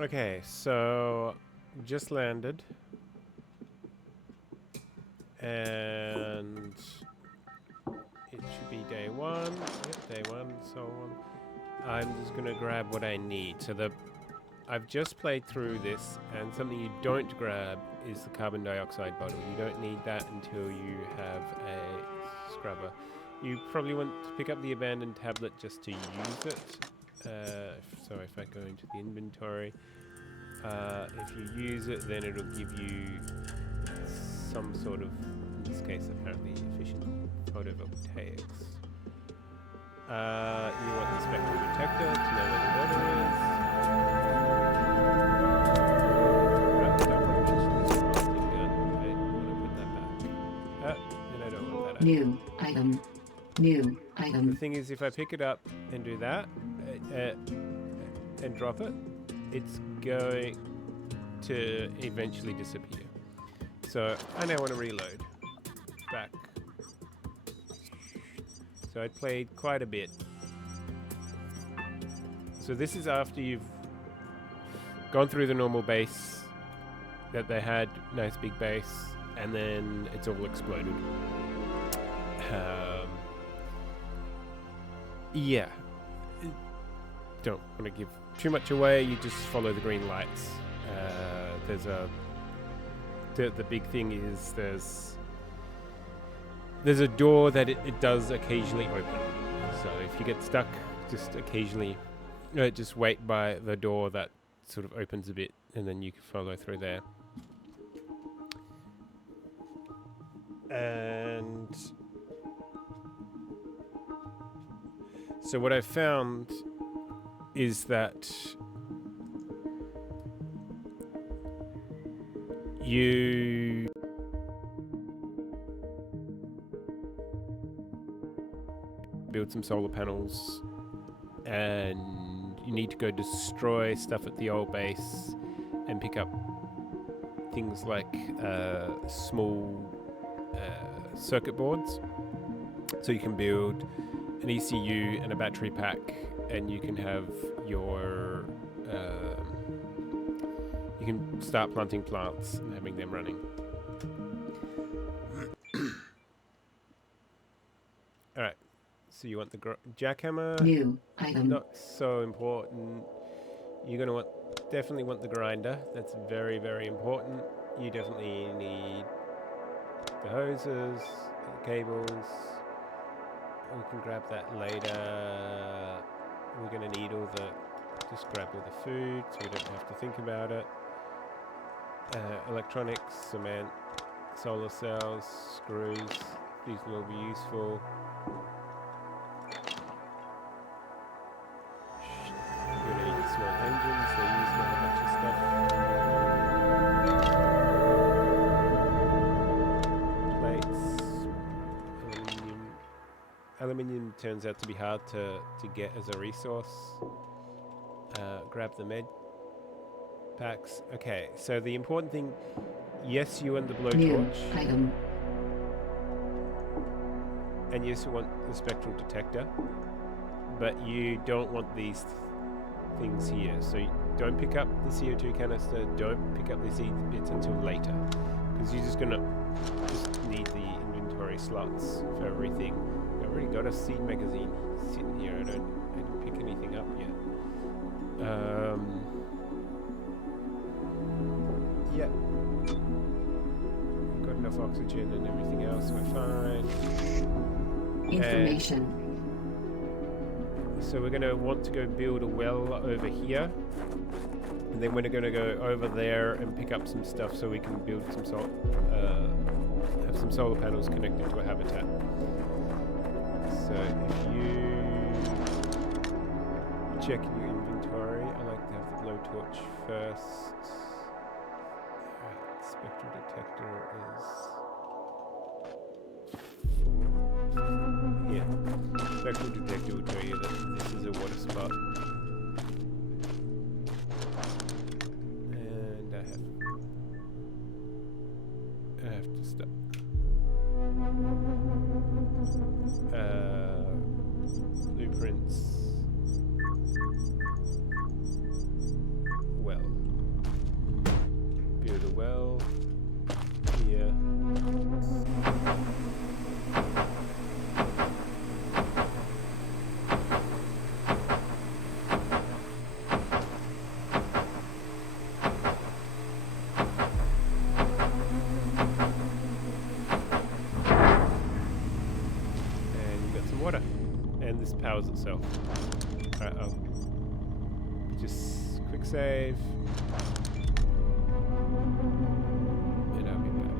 Okay, so just landed. And it should be day one. Yep, day one, so on. I'm just gonna grab what I need. So I've just played through this, and something you don't grab is the carbon dioxide bottle. You don't need that until you have a scrubber. You probably want to pick up the abandoned tablet just to use it. So if I go into the inventory, if you use it, then it'll give you some sort of, in this case apparently, efficient photovoltaics. You want the spectral detector to know where the water is. New item. New item. The thing is, if I pick it up and do that, and drop it, it's going to eventually disappear. So I now want to reload. Back. So I played quite a bit. So this is after you've gone through the normal base that they had, nice big base, and then it's all exploded. Yeah. Don't want to give too much away, you just follow the green lights. There's the big thing is there's a door that it does occasionally open. So if you get stuck, just occasionally just wait by the door that sort of opens a bit, and then you can follow through there. And so what I found is that you build some solar panels, and you need to go destroy stuff at the old base and pick up things like small circuit boards, so you can build an ECU and a battery pack, and you can have your you can start planting plants and having them running. Alright, so you want the jackhammer. New item. Not so important. You're going to definitely want the grinder. That's very, very important. You definitely need the hoses, the cables. We can grab that later. We're going to need just grab all the food so we don't have to think about it. Electronics, cement, solar cells, screws. These will all be useful. We're going to need small engines. They use a bunch of stuff. Plates. Aluminium turns out to be hard to get as a resource. Grab the med packs. Okay, so the important thing, yes, you want the blowtorch. New item. And yes, you want the spectral detector, but you don't want these things here. So you don't pick up the CO2 canister, don't pick up these bits until later, because you're just need the inventory slots for everything. I've already got a seed magazine sitting here. I didn't pick anything up yet. Yeah. Got enough oxygen and everything else, we're fine. Information. So we're going to want to go build a well over here, and then we're going to go over there and pick up some stuff so we can build some have some solar panels connected to a habitat. So if you check your inventory, I like to have the blowtorch first. Alright, spectral detector is 4. Yeah, spectral detector will tell you that this is a water spot. And I have to stop. Blueprints. Well. and this powers itself. Alright, I'll just quick save. And I'll be back.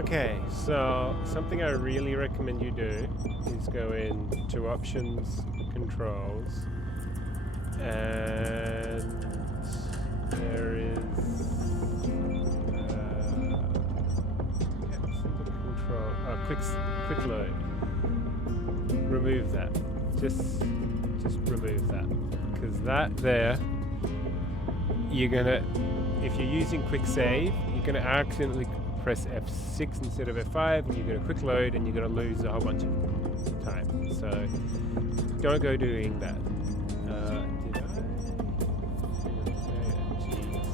Okay, so something I really recommend you do is go into options, controls, and there is quick load. Remove that. Just remove that, because that there, you're gonna, if you're using quick save, you're gonna accidentally press F6 instead of F5, and you're gonna quick load, and you're gonna lose a whole bunch of time. So don't go doing that. Did I? Jeez.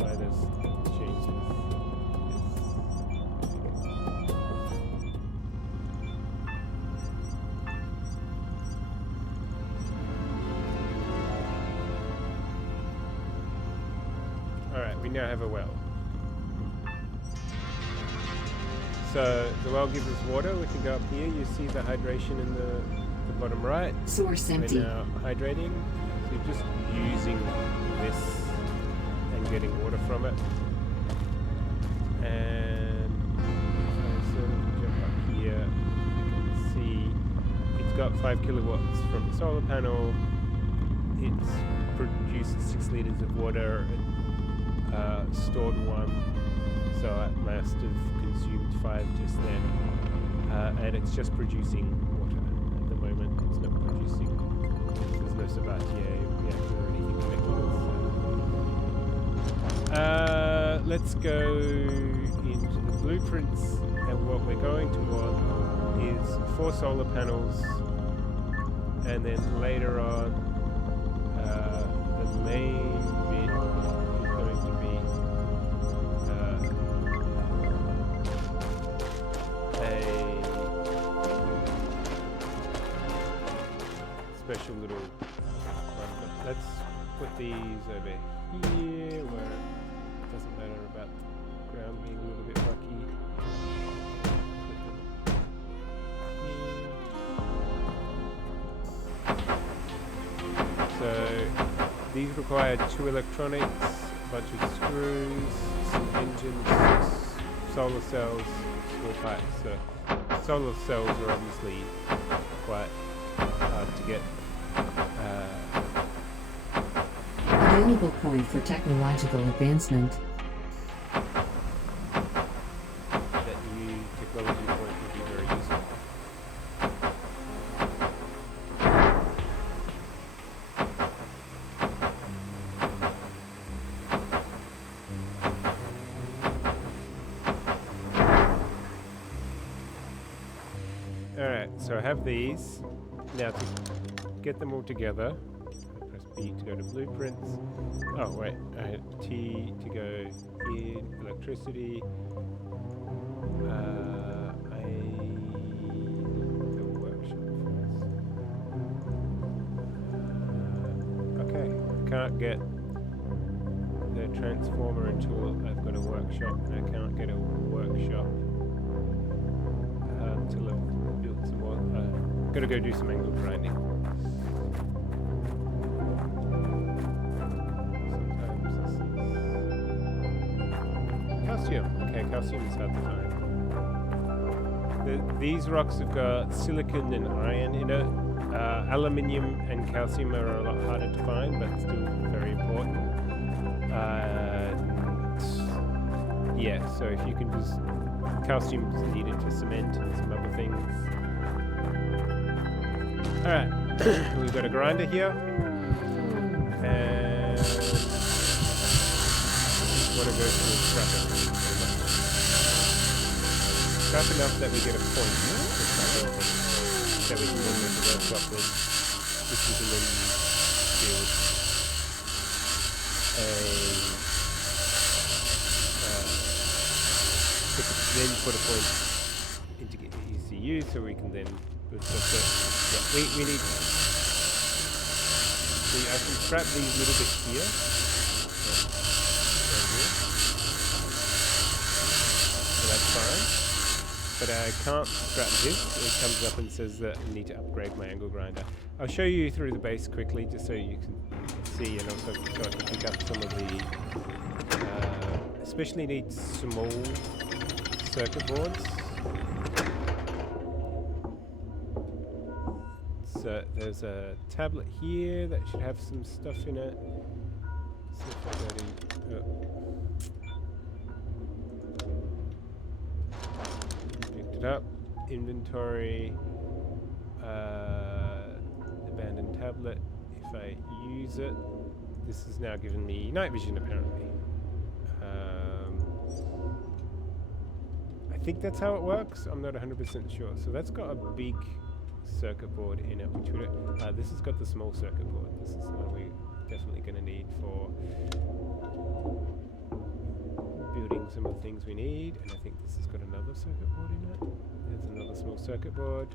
Why there's changes? Alright, we now have a well. So the well gives us water. We can go up here. You see the hydration in the bottom right. Source empty. We're now hydrating. So you're just using this and getting water from it. And so jump up here. You can see it's got 5 kilowatts from the solar panel. It's produced 6 liters of water. Stored 1, so it must have consumed 5 just then, and it's just producing water at the moment. It's not producing, there's no Sabatier reactor or anything connected. Let's go into the blueprints, and what we're going to want is 4 solar panels, and then later on the main bit is going to be special little one, but let's put these over here where it doesn't matter about the ground being a little bit rocky. So these require 2 electronics, a bunch of screws, some engines, solar cells, small pipes. So solar cells are obviously quite hard to get. Available point for technological advancement. That new technology point would be very useful. Alright, so I have these. Now to get them all together, I press B to go to blueprints. Oh wait, I had T to go here, electricity. I the workshop first. Okay, I can't get the transformer until I've got a workshop, and I can't get a workshop until I've built some more. Gotta go do some angle grinding. Calcium. Okay, calcium is hard to find. These rocks have got silicon and iron in it. Aluminium and calcium are a lot harder to find, but still very important. Yeah, so if you can just... Calcium is needed for cement and some other things. Alright, we've got a grinder here. And... want to go through and scrap it. Scrap enough that we get a point for scrapping things that we can then make a workshop with, which we can then build then put a point into ECU so we can then build stuff. Yeah, we need. So I can scrap these little bits here. So that's fine. but I can't scrap this. It comes up and says that I need to upgrade my angle grinder. I'll show you through the base quickly, just so you can see, and also so I can pick up some of the. Especially need small circuit boards. So there's a tablet here that should have some stuff in it. See if I go to, picked it up. Inventory. Abandoned tablet. If I use it, this has now given me night vision apparently. I think that's how it works. I'm not 100% sure. So that's got a big circuit board in it, which would this has got the small circuit board. This is one we're definitely going to need for building some of the things we need. And I think this has got another circuit board in it. There's another small circuit board.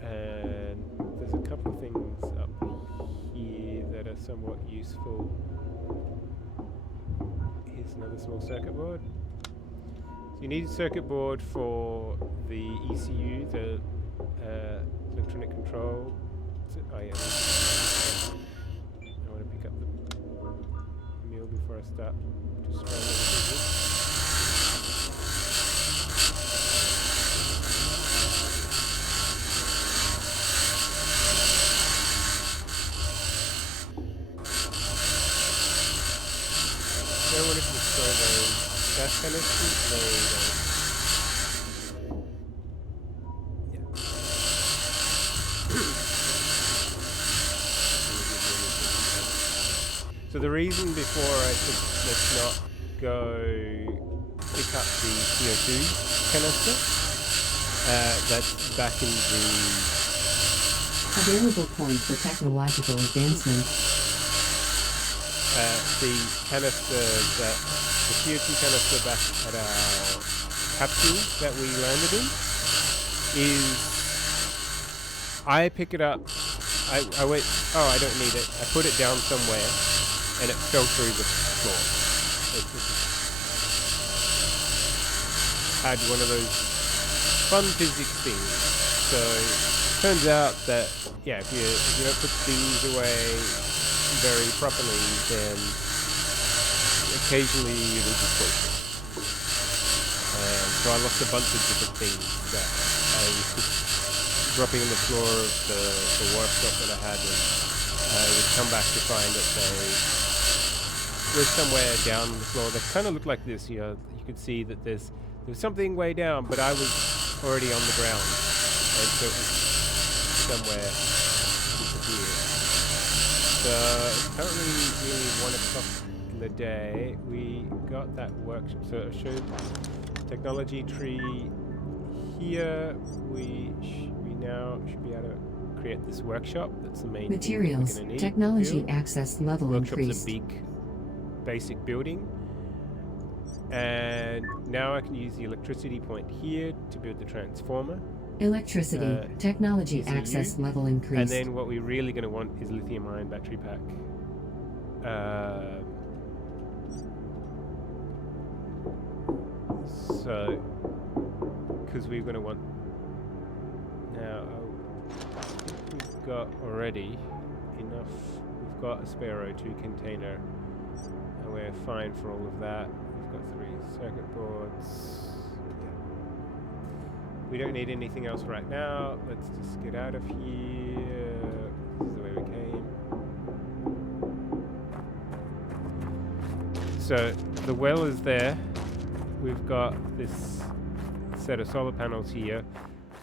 And there's a couple of things up here that are somewhat useful. Here's another small circuit board. So you need a circuit board for the ECU, the electronic control. Oh yeah. I want to pick up the meal before I start destroying everything. I don't want to destroy those gas canisters. There you go. Yeah. So the reason before I said let's not go pick up the CO2 canister, that's back in the Available point for technological advancement. The canister that the CO2 canister back at our capsule that we landed in is I pick it up. I went. Oh, I don't need it. I put it down somewhere, and it fell through the floor. It had one of those fun physics things. So it turns out that yeah, if you don't put things away very properly, then occasionally you will destroy them. So I lost a bunch of different things that I was just dropping on the floor of the workshop that I had, and I would come back to find that they were somewhere down the floor. They kind of look like this, you know. You could see that there's something way down, but I was already on the ground, and so it was somewhere disappeared. So currently nearly 1 o'clock in the day. We got that workshop. So I showed technology tree here. We now should be able to create this workshop. That's the main Materials, thing we're going to need. technology access level Workshop's increased. a big basic building. And now I can use the electricity point here to build the transformer. Electricity, technology ECU, access level increased. And then what we're really going to want is lithium-ion battery pack. So, because we're going to want now, we've got already enough. We've got a spare O2 container, and we're fine for all of that. We've got 3 circuit boards. We don't need anything else right now. Let's just get out of here. This is the way we came. So the well is there. We've got this set of solar panels here.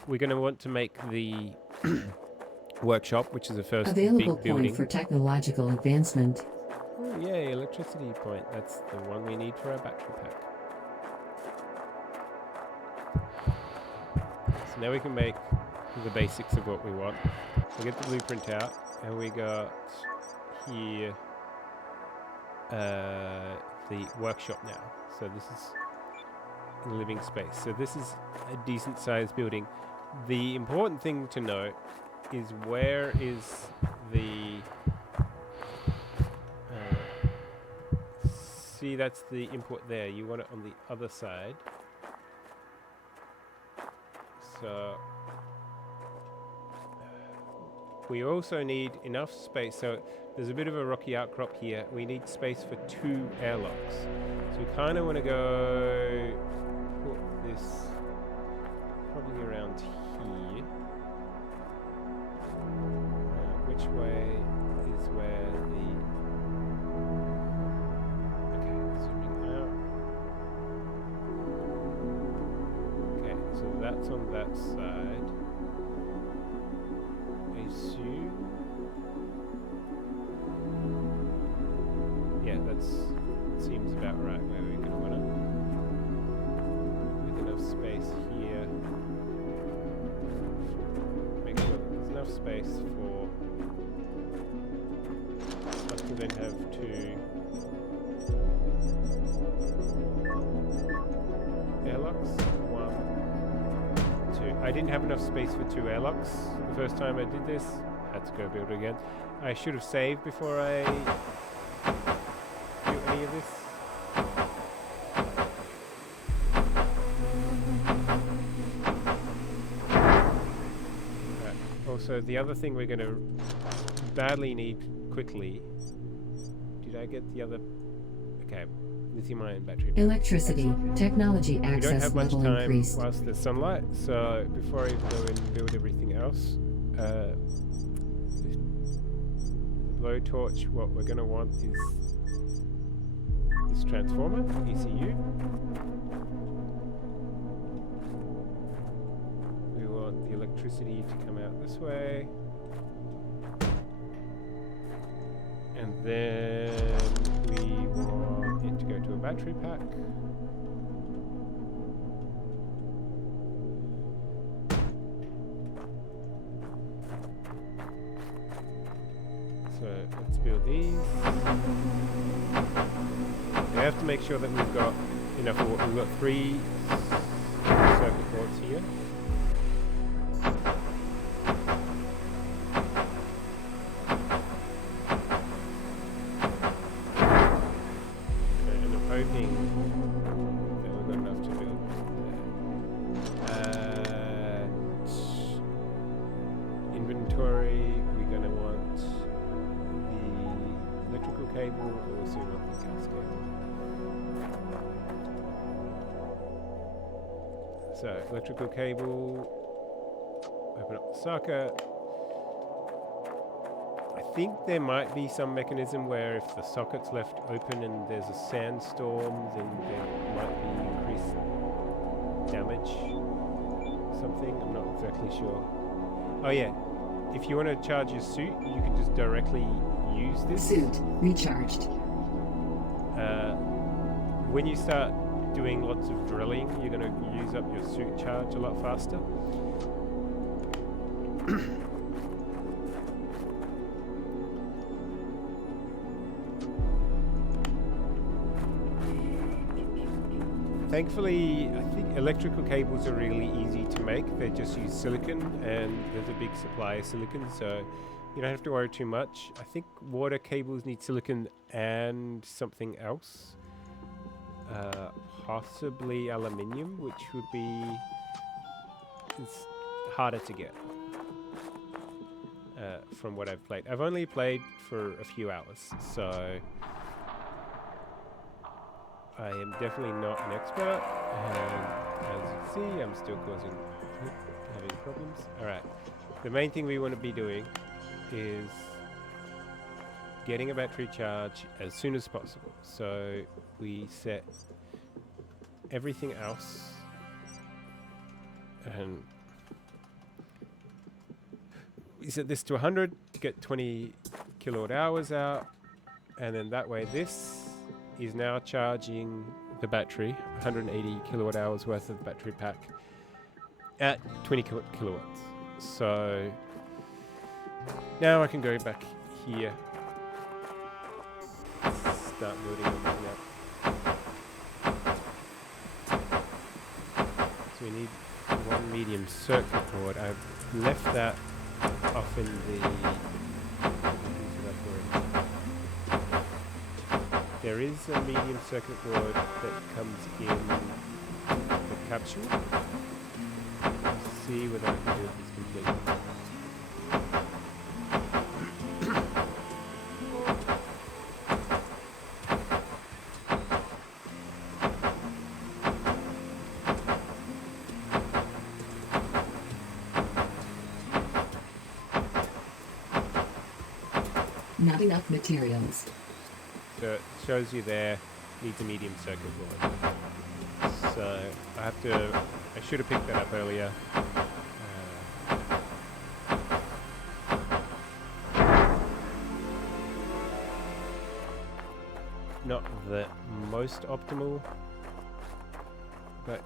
We're going to want to make the workshop, which is the first Available big building. point for technological advancement. Oh, yay, electricity point. That's the one we need for our battery pack. So now we can make the basics of what we want. We'll get the blueprint out, and we got here the workshop now. So this is a living space. So this is a decent sized building. The important thing to note is where is the see, that's the input there. You want it on the other side. So we also need enough space. So there's a bit of a rocky outcrop here. We need space for 2 airlocks. So we kind of want to go put this probably around here. Which way is where the... Okay, zooming out. Okay, so that's on that side. I assume. Yeah, that seems about right where we're going to want it. With enough space here. Make sure that there's enough space for us to then have 2 airlocks. 1, 2. I didn't have enough space for 2 airlocks the first time I did this. Had to go build it again. I should have saved before I do any of this. Also, the other thing we're going to badly need quickly. Did I get the other? Okay, lithium-ion battery. Electricity. Technology We don't access have much level time increased. whilst there's sunlight, so before I even go and build everything else, the blowtorch, what we're going to want is this transformer, ECU. We want the electricity to come out this way. And then we want it to go to a battery pack. So let's build these. We have to make sure that we've got enough water. We've got 3 circuit boards here. So, electrical cable, open up the socket. I think there might be some mechanism where if the socket's left open and there's a sandstorm, then there might be increased damage. Something, I'm not exactly sure. Oh yeah, if you want to charge your suit, you can just directly use this. Suit recharged. When you start doing lots of drilling, you're going to use up your suit charge a lot faster. Thankfully, I think electrical cables are really easy to make. They just use silicon, and there's a big supply of silicon, so you don't have to worry too much. I think water cables need silicon and something else. Possibly aluminium, which would be harder to get from what I've played. I've only played for a few hours, so I am definitely not an expert, and as you can see, I'm still having problems. Alright, the main thing we want to be doing is getting a battery charge as soon as possible. So we set everything else and we set this to 100 to get 20 kilowatt hours out, and then that way this is now charging the battery, 180 kilowatt hours worth of battery pack at 20 kilowatts. So now I can go back here, start building everything up. So we need 1 medium circuit board. I've left that off in the... There is a medium circuit board that comes in the capsule. see whether I can do this completely. Not enough materials. So it shows you there, needs a medium circuit board. So I should have picked that up earlier. Not the most optimal, but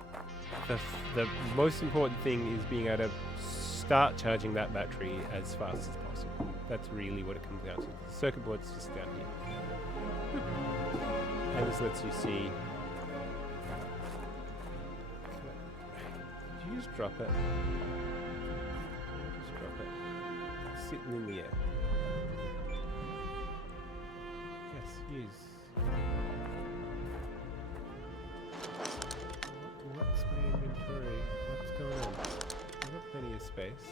the most important thing is being able to start charging that battery as fast as possible. That's really what it comes down to. The circuit board's just down here. And this lets you see. Did you just drop it? Just drop it. It's sitting in the air. Yes, use. What's my inventory? What's going on? I've got plenty of space.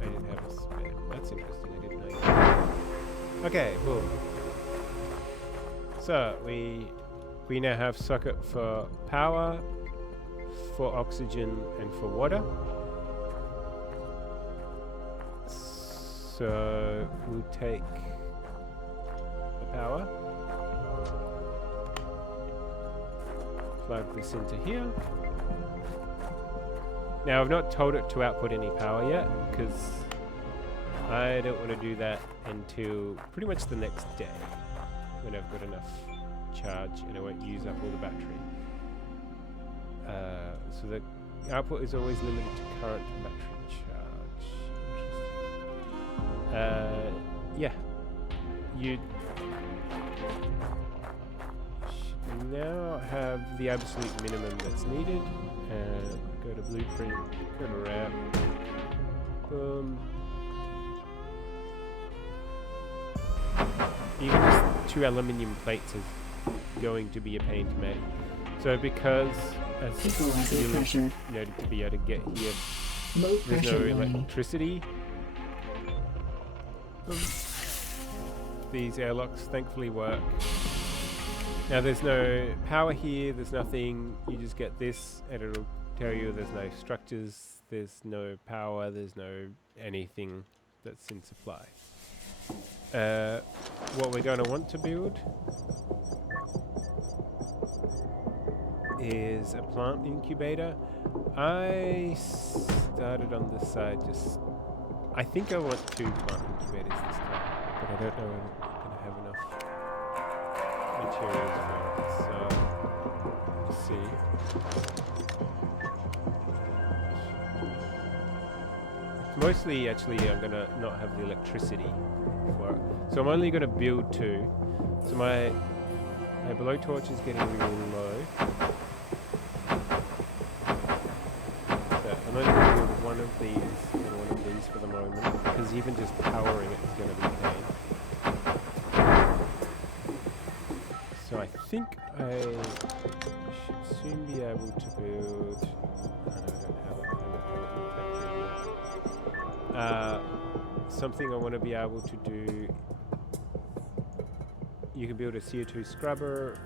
I didn't have a spare. That's interesting. I didn't know that. Okay, cool. So we now have socket for power, for oxygen, and for water. So we'll take the power, plug this into here. Now I've not told it to output any power yet because I don't want to do that until pretty much the next day when I've got enough charge and I won't use up all the battery. So the output is always limited to current battery charge. Yeah, you should now have the absolute minimum that's needed. Go to blueprint, go to wrap, boom. Even just 2 aluminium plates is going to be a pain to make. So because as you noted to be able to get here, there's no electricity. These airlocks thankfully work. Now there's no power here, there's nothing, you just get this and it'll tell you there's no structures, there's no power, there's no anything that's in supply. What we're going to want to build is a plant incubator. I started on this side I think I want 2 plant incubators this time, but I don't know if I'm going to have enough materials for it, so let's see. Mostly, actually, I'm going to not have the electricity for it. So I'm only going to build 2. So my blowtorch is getting really low. So I'm only going to build one of these and one of these for the moment, because even just powering it is going to be a pain. So I think I should soon be able to build... something I want to be able to do. You can build a CO2 scrubber,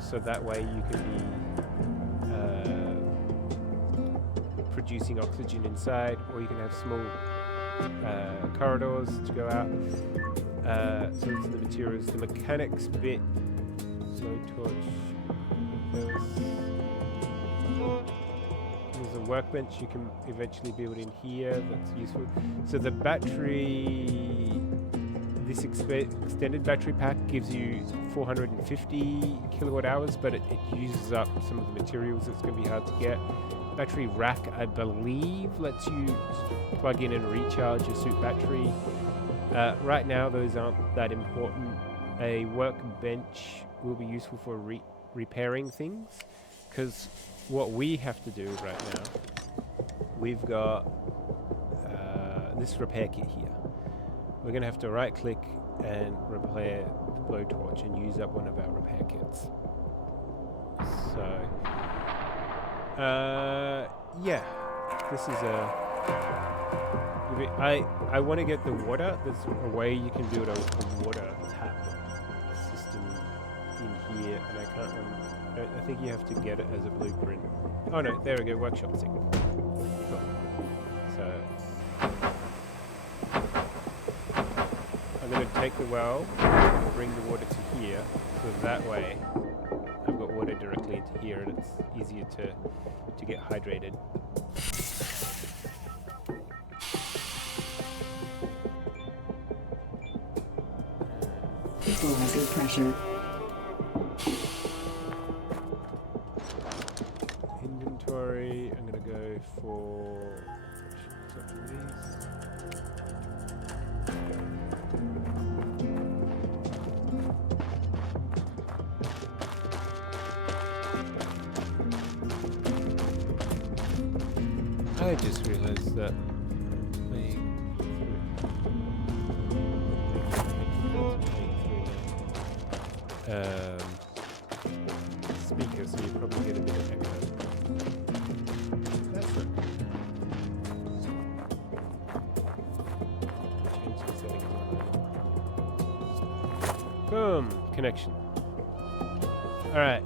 so that way you can be producing oxygen inside, or you can have small corridors to go out. So these are the materials. The mechanics bit, blowtorch. There's a workbench you can eventually build in here that's useful. So the battery, this extended battery pack gives you 450 kilowatt hours, but it uses up some of the materials. It's going to be hard to get. Battery rack, I believe, lets you plug in and recharge your suit battery. Right now, those aren't that important. A workbench will be useful for repairing things, because what we have to do right now, we've got this repair kit here. We're going to have to right click and repair the blowtorch and use up one of our repair kits. So, yeah, this is I want to get the water. There's a way you can build a water tap system in here, and I can't remember. I think you have to get it as a blueprint. Oh no, there we go, workshop signal. Cool. So, I'm going to take the well and bring the water to here, so that way I've got water directly into here and it's easier to get hydrated. Equalizer pressure. Inventory, I'm going to go for these. I just realized that speaker, so you probably get a bit of echo. That's not change the settings on. Boom! Connection. Alright,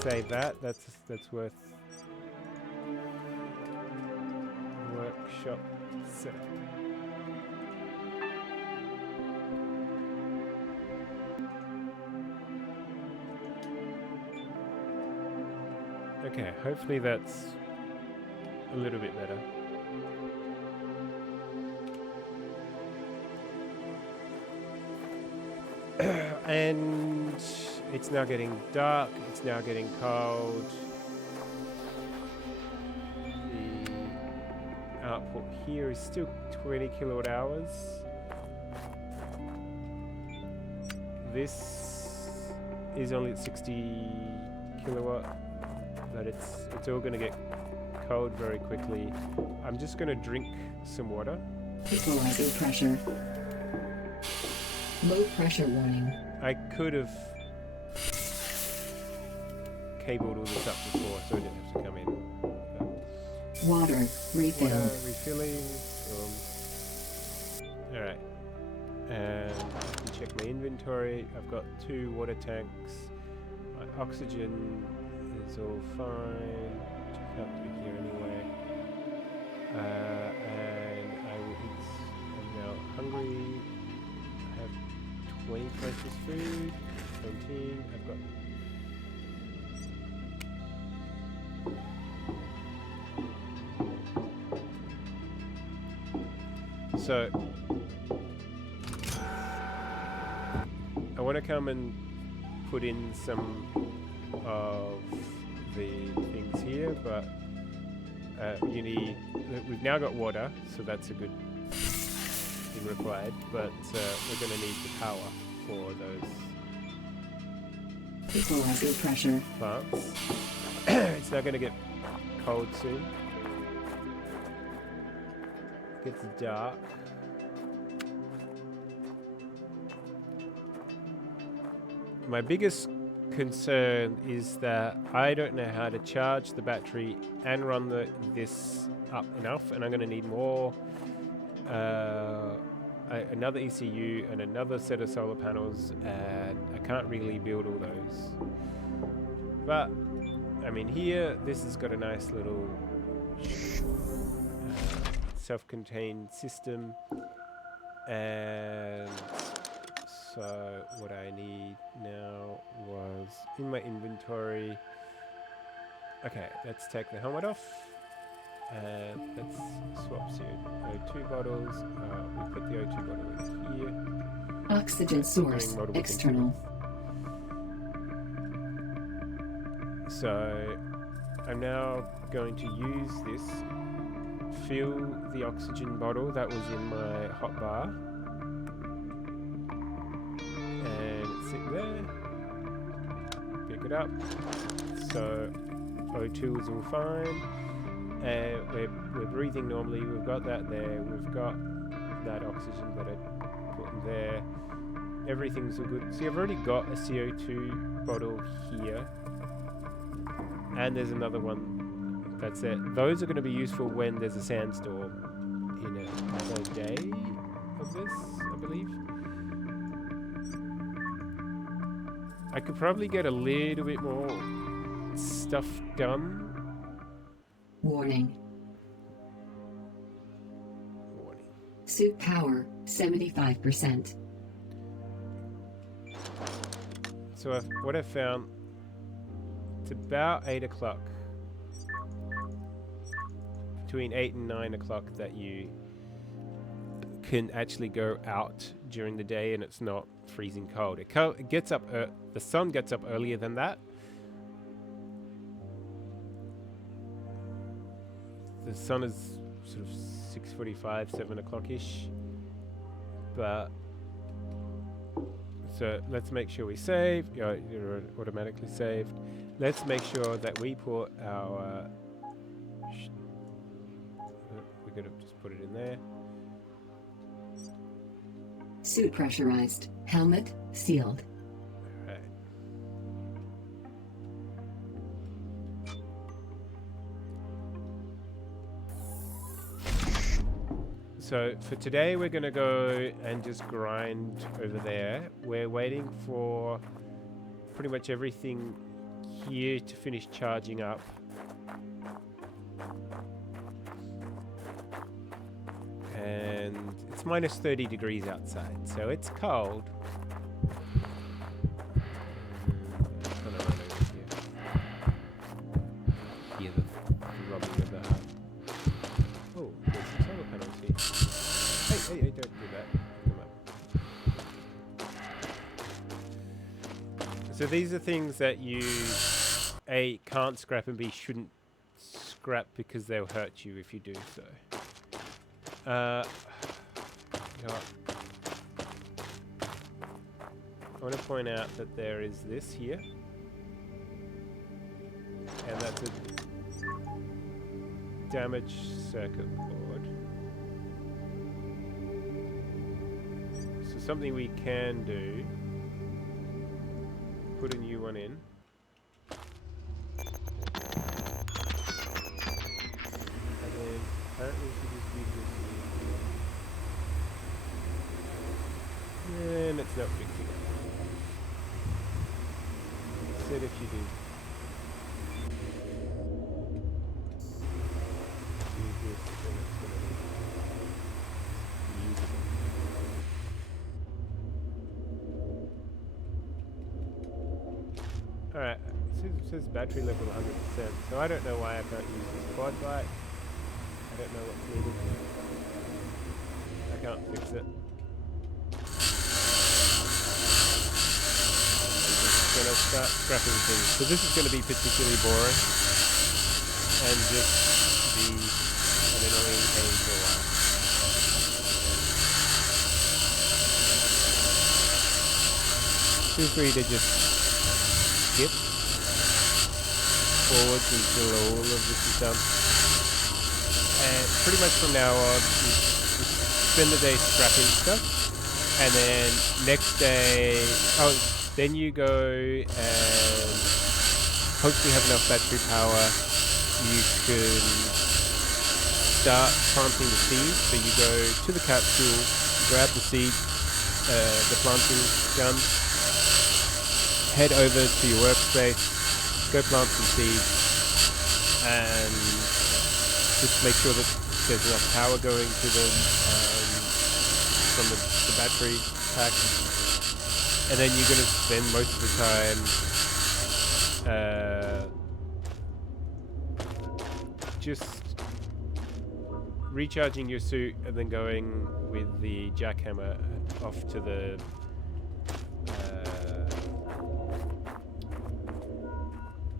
save that. That's worth workshop setup. Okay, hopefully that's a little bit better. And it's now getting dark, it's now getting cold. The output here is still 20 kilowatt hours. This is only at 60 kilowatt, but it's all going to get cold very quickly. I'm just going to drink some water. Equalizer pressure. Low pressure warning. I could have cabled all this up before, so I didn't have to come in. Water refill. Water refilling. Alright. And check my inventory. I've got 2 water tanks. My oxygen is all fine. Check out through here anyway. And I will eat. I'm now hungry. I have 20 precious food. 17. I've got. So I want to come and put in some of the things here, but we've now got water, so that's a good thing required, but we're going to need the power for those Equalizer pressure. plants. It's now going to get cold soon. It gets dark. My biggest concern is that I don't know how to charge the battery and run this up enough, and I'm going to need more, another ECU and another set of solar panels, and I can't really build all those. But, I mean, here, this has got a nice little self-contained system, and so what I need now was in my inventory. Okay, let's take the helmet off and let's swap soon. O2 bottles. We put the O2 bottle in here. Oxygen source external. So I'm now going to use this. Fill the oxygen bottle that was in my hotbar. Sit there, pick it up. So O2 is all fine, and we're breathing normally. We've got that there. We've got that oxygen that I put in there. Everything's all good. See, I've already got a CO2 bottle here. And there's another one that's it. Those are going to be useful when there's a sandstorm in another day of this, I believe. I could probably get a little bit more stuff done. Warning. Warning. Suit power 75%. So what I found, it's about 8 o'clock, between 8 and 9 o'clock, that you can actually go out during the day and it's not freezing cold. It gets up, the sun gets up earlier than that. The sun is sort of 6:45, 7 o'clock-ish. But, so let's make sure we save. Yeah, you're automatically saved. Let's make sure that we put our... we're going to just put it in there. Suit pressurized. Helmet sealed. Alright. So for today we're going to go and just grind over there. We're waiting for pretty much everything here to finish charging up. And it's minus 30 degrees outside, so it's cold. Just gonna run over here. Hear the rubbing of the hut. Oh, there's some solar panels here. Hey, don't do that. Come up. So these are things that you A, can't scrap, and B, shouldn't scrap because they'll hurt you if you do so. Yeah. I want to point out that there is this here, and that's a damaged circuit board. So something we can do, put a new one in. And then apparently we should just leave this here. And it's not fixing it. Instead, if you do this, then it's going to be usable. Alright, it says battery level 100%, so I don't know why I can't use this quad bike. I don't know what's needed. I can't fix it. Gonna start scrapping things. So this is going to be particularly boring and just be an annoying pain for a while. Feel free to just skip forwards until all of this is done. And pretty much from now on, you spend the day scrapping stuff, and then next day, then you go and hopefully have enough battery power. You can start planting the seeds. So you go to the capsule, grab the seed, the planting gun, head over to your workspace, go plant some seeds, and just make sure that there's enough power going to them from the battery pack. And then you're going to spend most of the time just recharging your suit and then going with the jackhammer off to the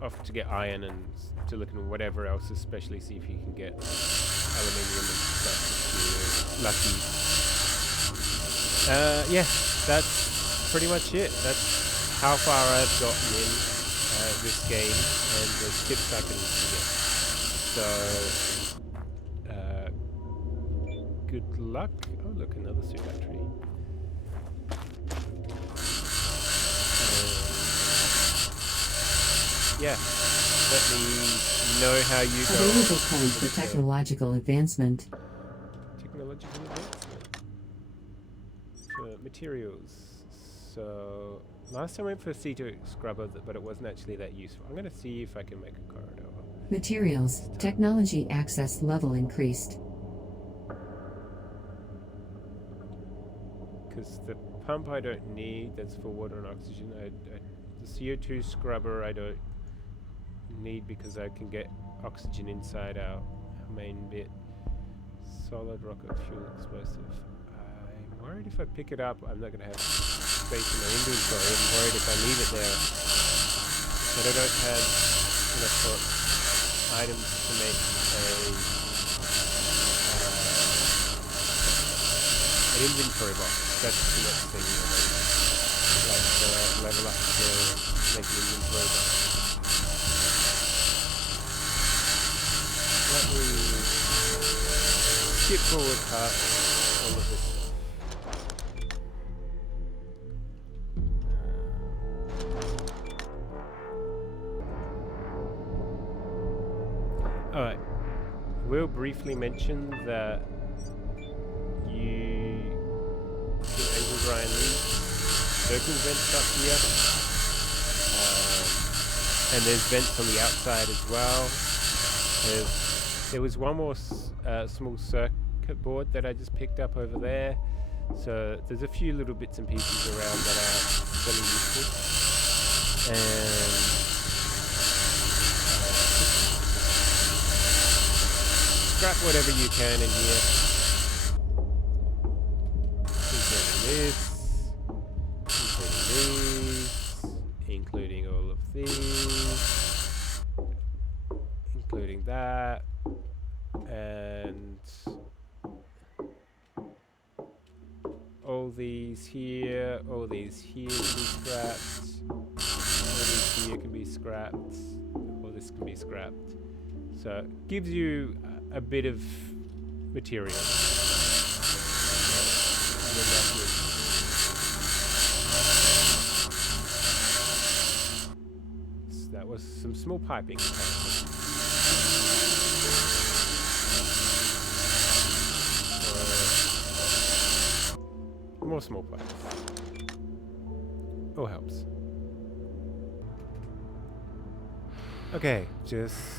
off to get iron and to look at whatever else, especially see if you can get aluminium and stuff if you're lucky. Yeah, that's pretty much it. That's how far I've gotten in this game and the tips I can get. So, good luck. Oh, look, another suit battery. Yeah. Let me know how you go. Available coins for technological advancement. Technological advancement. For materials. So last time I went for a C2 scrubber, but it wasn't actually that useful. I'm going to see if I can make a corridor. Materials. Technology access level increased. Because the pump I don't need, that's for water and oxygen. The CO2 scrubber I don't need because I can get oxygen inside our main bit. Solid rocket fuel explosive. I'm worried if I pick it up, I'm not going to have space in my inventory. I'm worried if I leave it there that I don't have enough items to make an inventory box. That's the next thing already. Like level up to make an inventory box. Let me skip forward past all of this stuff. Alright, we'll briefly mention that you can angle grind these circle vents up here, and there's vents on the outside as well. There was one more small circuit board that I just picked up over there, so there's a few little bits and pieces around that are fairly useful. And scrap whatever you can in here, including all of these, including that, and all these here can be scrapped, all these here can be scrapped, all this can be scrapped. So it gives you a bit of material. So that was some small piping. More small pipes. Oh, helps. Okay, just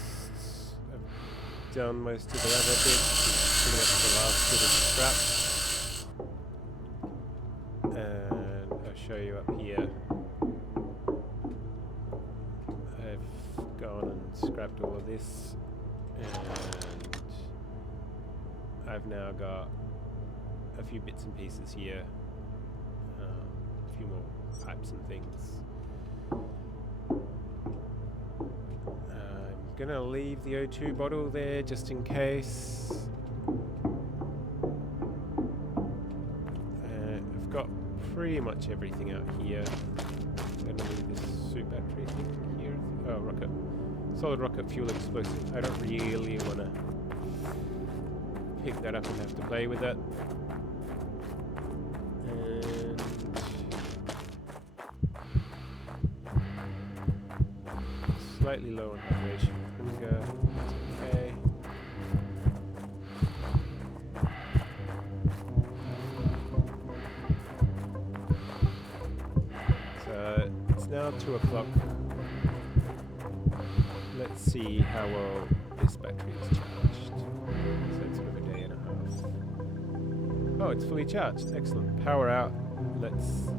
done most of the other bits. Pretty much the last bit of scrap. And I'll show you up here. I've gone and scrapped all of this, and I've now got a few bits and pieces here, a few more pipes and things. I'm gonna leave the O2 bottle there just in case. I've got pretty much everything out here. I'm gonna leave this suit battery thing here. Oh, rocket. Solid rocket fuel explosive. I don't really wanna pick that up and have to play with that. And slightly low on hydration. Hunger. Okay. So it's now 2 o'clock. Let's see how well this battery is charged. So it's sort of a day and a half. Oh, it's fully charged. Excellent. Power out. Let's...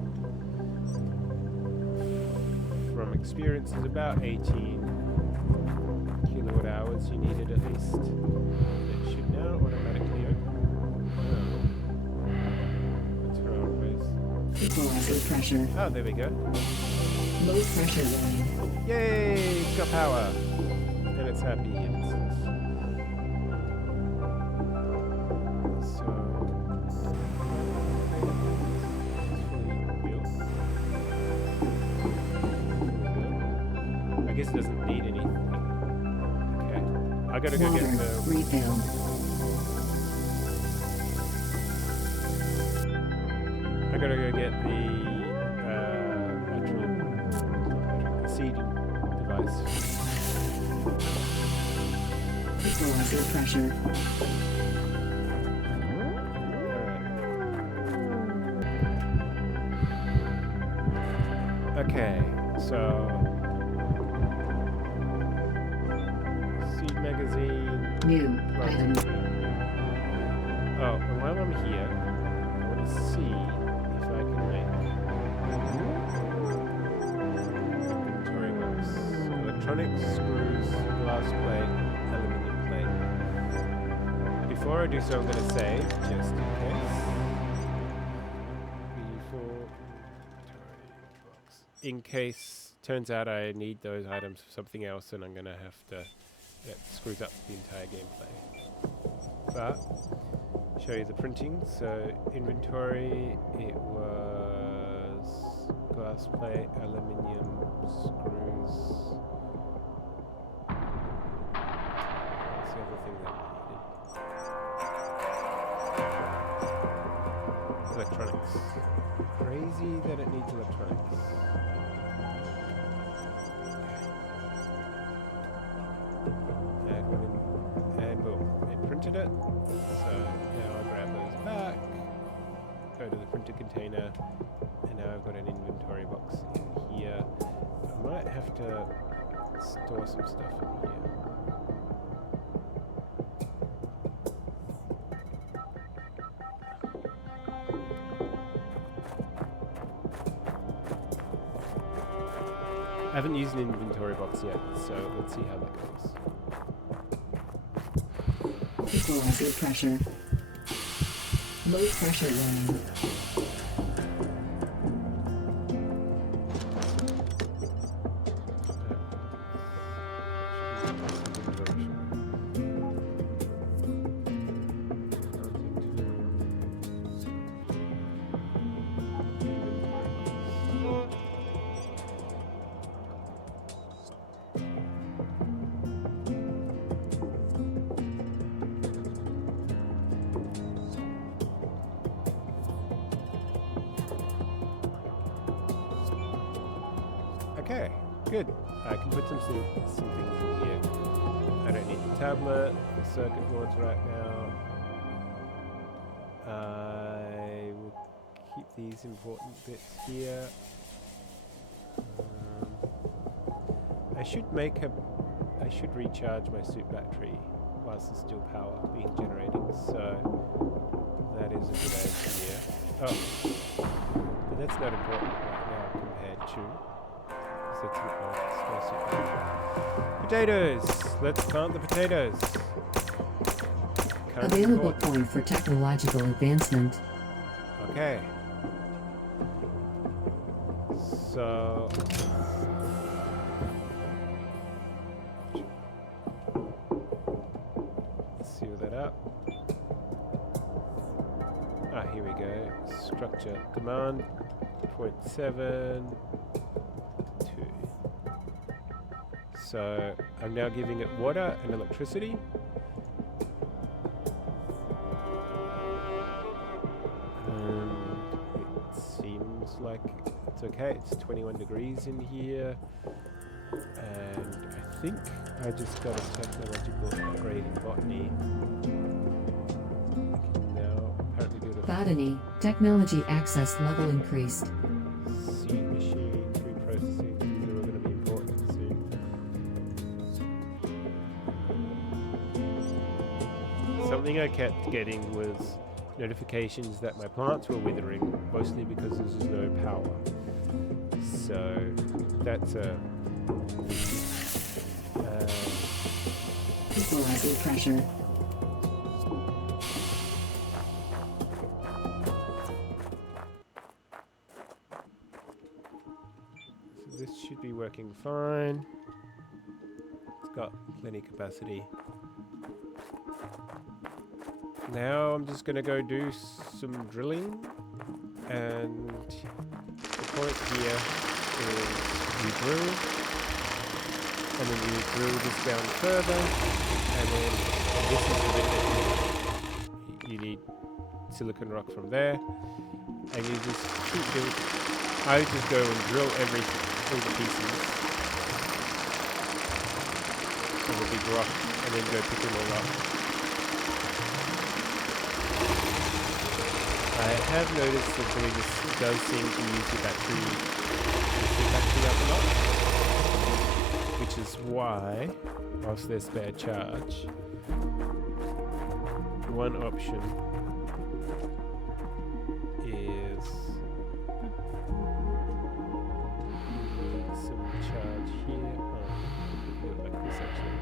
From experience, is about 18 kilowatt hours you needed at least. It should now automatically open. Let's throw on, please. Equalizer pressure. Oh, there we go. Low pressure warning. Yay! It's got power. And it's happy. I guess it doesn't need anything. Okay. I gotta go get the... refilled. I gotta go get the seed device. Equalize the pressure. Okay, so seed magazine. New item. Oh, and while I'm here, I want to see if I can make inventory box. Electronics, screws, glass plate, aluminum plate. Before I do so, I'm going to save, just in case. In case turns out I need those items for something else, and I'm going to have to. That screws up the entire gameplay. But show you the printing. So inventory, it was glass plate, aluminium, screws. That's the other thing that I needed. Electronics. Crazy that it needs electronics. And boom, it printed it. So now I'll grab those back, go to the printer container, and now I've got an inventory box in here. I might have to store some stuff in here. I haven't used an inventory box yet, so let's see how that goes. Equalize the pressure. Low pressure warning. Okay, good. I can put some things in here. I don't need the tablet, the circuit boards right now. I will keep these important bits here. I should recharge my suit battery whilst there's still power being generated, so that is a good idea. Oh, but that's not important right now compared to. Potatoes! Let's plant the potatoes. Available point for technological advancement. Okay. So seal that up. Ah, here we go. Structure command 0.7. So I'm now giving it water and electricity. It seems like it's okay. It's 21 degrees in here. And I think I just got a technological upgrade in botany. I can now apparently do the Botany, technology access level increased. seed machine, food processing. These are all going to be important soon. Something I kept getting was notifications that my plants were withering, mostly because there's no power. So that's a Equalize the pressure. so this should be working fine. It's got plenty capacity. Now I'm just going to go do some drilling, and the point here is you drill, and then you drill this down further, and then this is the bit that you need silicon rock from there, and you just keep doing. I would just go and drill all the pieces. of a big rock and then go pick them all up. I have noticed that doing this does seem to use the battery up a lot, which is why, whilst there's spare charge, one option is some charge here. Do it like this actually.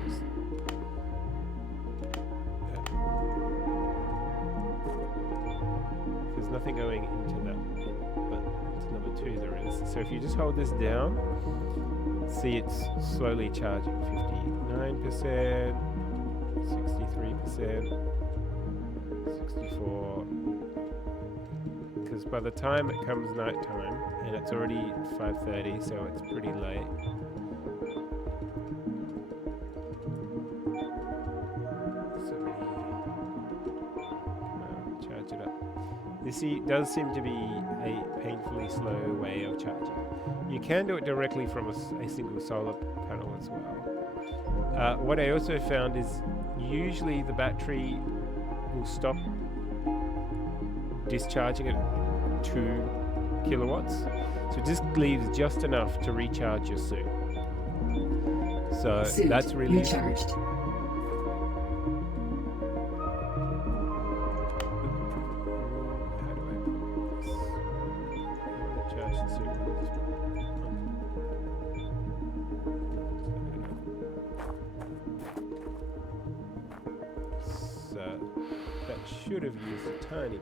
There's nothing going into that, but into number 2 there is. So if you just hold this down, see it's slowly charging. 59%, 63%, 64. Because by the time it comes nighttime, and it's already 5:30, so it's pretty late. Charge it up. This does seem to be a painfully slow way of charging. You can do it directly from a single solar panel as well. What I also found is usually the battery will stop discharging at 2 kilowatts. So it just leaves just enough to recharge your suit. So Suit that's really recharged. Should have used a tiny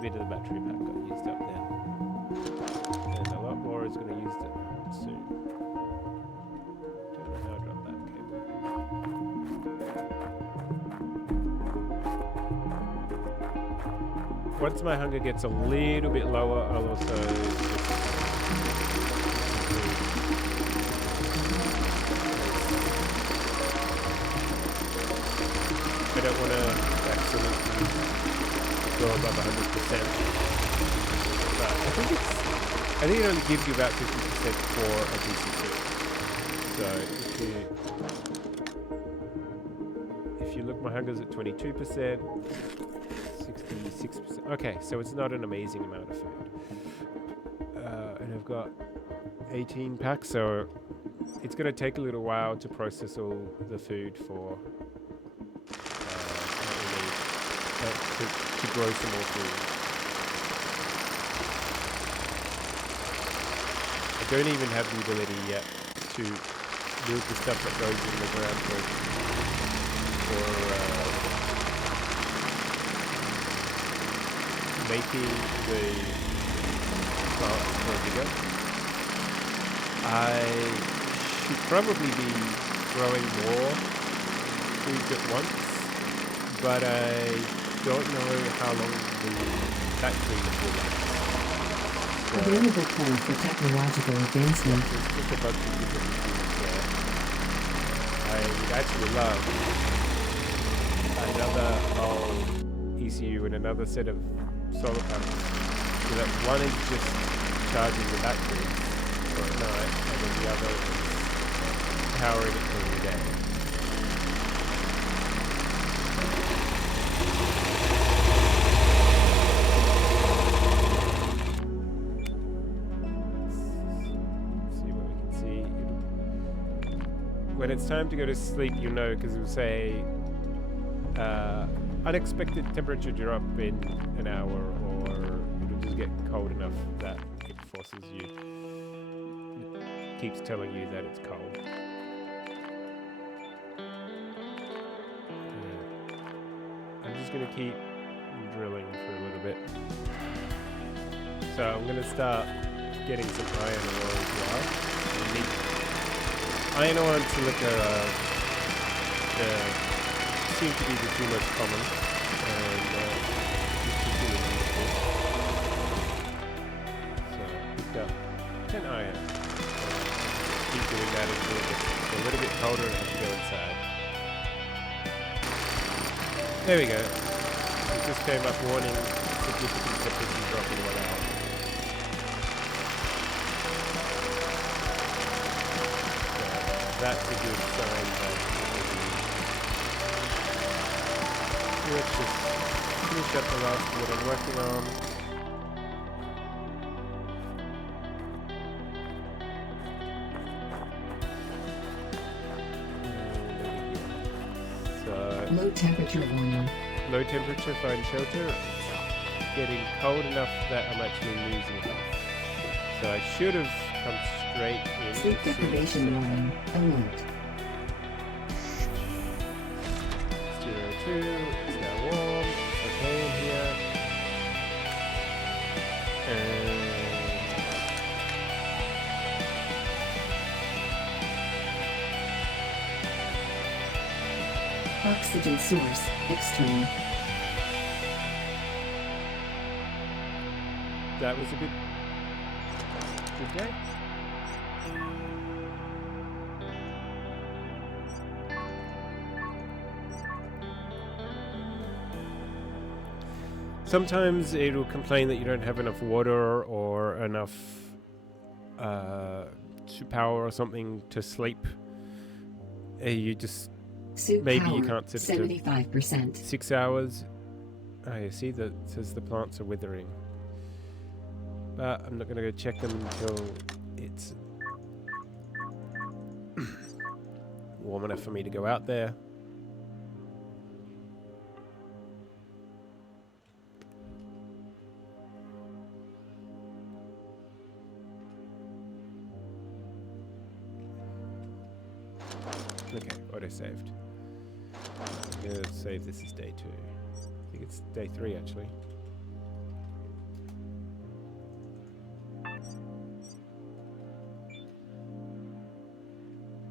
bit of the battery pack got used up then, and a lot more is going to use it soon. Don't know how I dropped that cable. Once my hunger gets a little bit lower, I'll also I don't want to absolutely go above 100%. But I think it only gives you about 50% for a decent suit. So if you look, my hunger's at 22%, 66%. Okay, so it's not an amazing amount of food. And I've got 18 packs, so it's going to take a little while to process all the food for to grow some more food. I don't even have the ability yet to build the stuff that goes in the ground for making the plants more bigger. I should probably be growing more foods at once, but I don't know how long the battery will last. Available point for technological advancement. There's just a bunch of different things there. I would actually love another whole ECU and another set of solar panels, so that one is just charging the battery for at night, and then the other is powering it during the day. When it's time to go to sleep, you know, because it will say unexpected temperature drop in an hour, or it'll just get cold enough that it forces you, it keeps telling you that it's cold. I'm just going to keep drilling for a little bit. So I'm going to start getting some iron ore as well. Iron ore and silica seem to be the two most common, and particularly useful. So I picked up 10 iron. Keep doing that until it gets a little bit colder and have to go inside. There we go. It just came up warning significant temperature drop in 1 hour. that's a good sign that let's just finish up the last of what I'm working on. So Low temperature warning. low temperature, find shelter. It's getting cold enough that I'm actually losing health. So I should have come straight in. Sleep as soon as deprivation warning. Alert. 02. It's now warm. It's okay in here. And Oxygen source. Extreme. that was a good day. Sometimes it'll complain that you don't have enough water or enough power or something to sleep. You just Suit maybe power. you can't sit it to 75%. 6 hours. Oh, you see that it says the plants are withering. But I'm not going to go check them until it's warm enough for me to go out there. Okay, auto-saved. I'm going to save this as day 2. I think it's day 3 actually.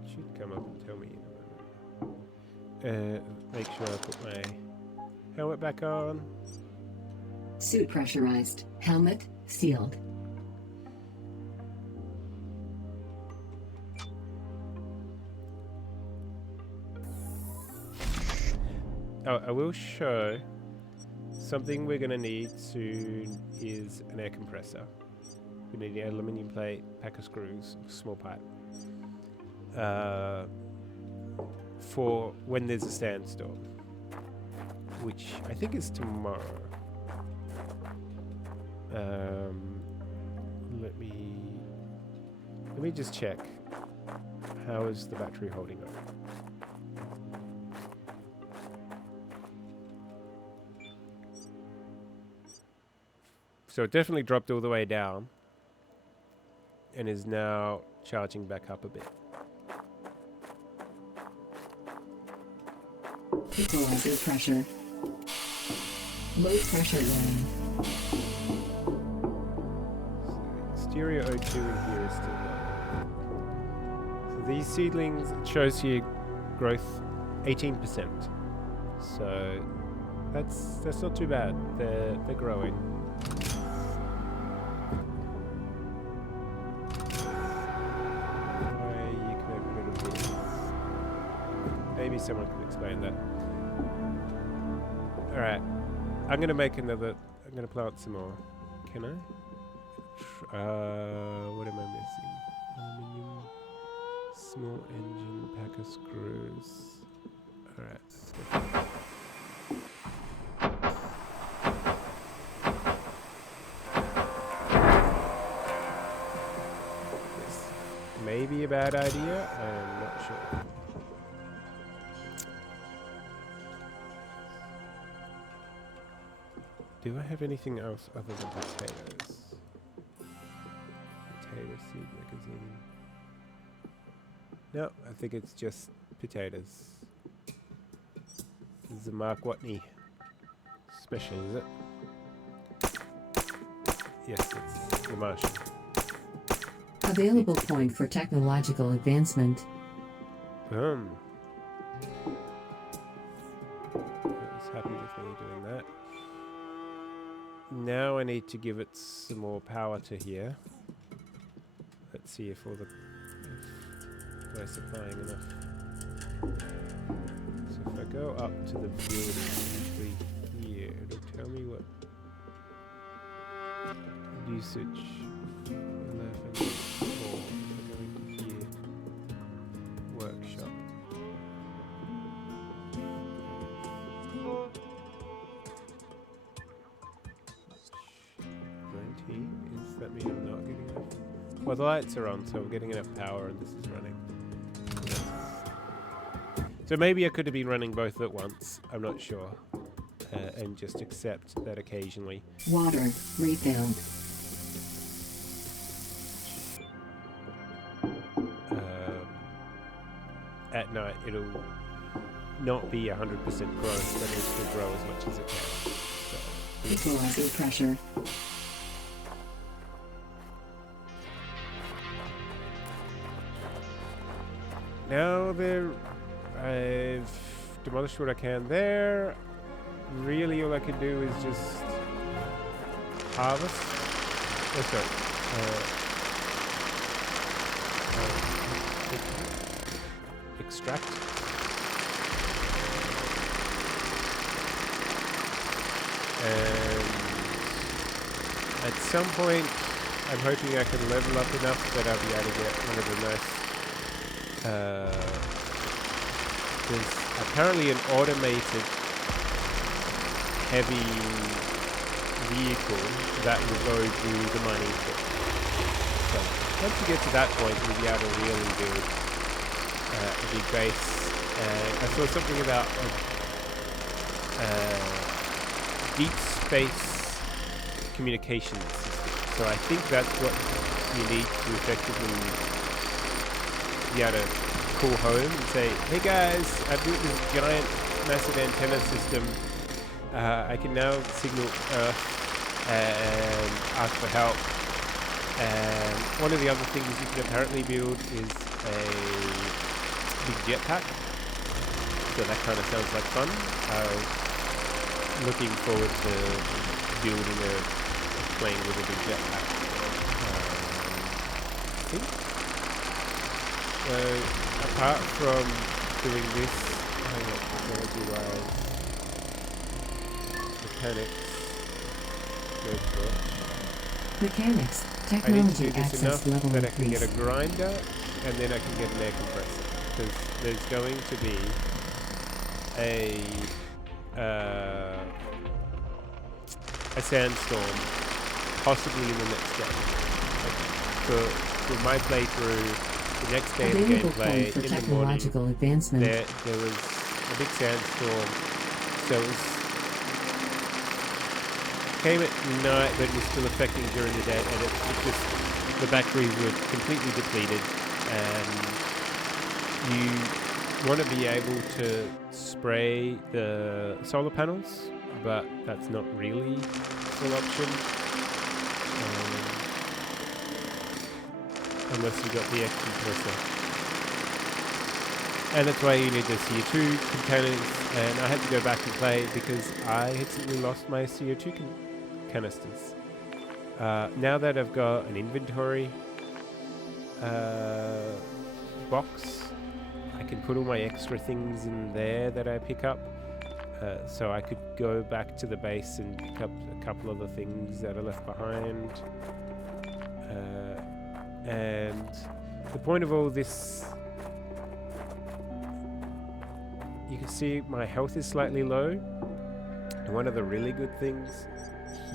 Should come up and tell me in a moment. Make sure I put my helmet back on. Suit pressurized. Helmet sealed. Oh, I will show something we're going to need soon is an air compressor. We need an aluminium plate, pack of screws, small pipe. For when there's a sandstorm, which I think is tomorrow. Let me just check. How is the battery holding up? So it definitely dropped all the way down and is now charging back up a bit. Equalizer pressure. Low pressure warning. Stereo O2 in here is still low. So these seedlings, it shows here growth 18%. So that's not too bad. They're growing. You can open it a bit. Maybe someone can explain that. Alright. I'm gonna make another. I'm gonna plant some more. Can I? What am I missing? Aluminium, small engine, pack of screws. Alright. This may be a bad idea. I'm not sure. Do I have anything else other than potatoes? Potato seed magazine. No, I think it's just potatoes. This is a Mark Watney special, is it? Yes, it's the Martian. Available point for technological advancement. I was happy with me doing that. Now I need to give it some more power to here. Let's see if we're supplying enough. So if I go up to the building usually here, it'll tell me what usage 11, 4, if I go into here, work. that mean I'm not getting enough? Well, the lights are on, so I'm getting enough power and this is running. So maybe I could have been running both at once. I'm not sure. And just accept that occasionally. Water refilled. At night, it'll not be 100% growth, but it'll still grow as much as it can. So, Equalizer pressure. now I've demolished what I can there. Really, all I can do is just harvest. Oh, sorry. Extract. And at some point, I'm hoping I can level up enough that I'll be able to get one of the nice. There's apparently an automated heavy vehicle that will go do the mining pit. So once you get to that point, you'll be able to really build a big base. I saw something about deep space communication system. So I think that's what you need to effectively be able to call home and say, hey guys, I built this giant massive antenna system. I can now signal Earth and ask for help. And one of the other things you can apparently build is a big jetpack. So that kind of sounds like fun. Looking forward to building a plane with a big jetpack. I think. Apart from doing this, Mechanics. I need to Technology do this access enough level that I can get a increase. grinder and then I can get an air compressor. Because there's going to be a sandstorm possibly in the next day. For my playthrough, the next day of the Available gameplay, point for in the morning, technological advancement. there was a big sandstorm. So it came at night, but it was still affecting during the day, and it just, the batteries were completely depleted, and you want to be able to spray the solar panels, but that's not really a full option. Unless you got the X compressor. And that's why you need the CO2 containers, and I had to go back and play because I had simply lost my CO2 canisters. Now that I've got an inventory box, I can put all my extra things in there that I pick up. So I could go back to the base and pick up a couple of the things that are left behind. And the point of all this, you can see my health is slightly low. And one of the really good things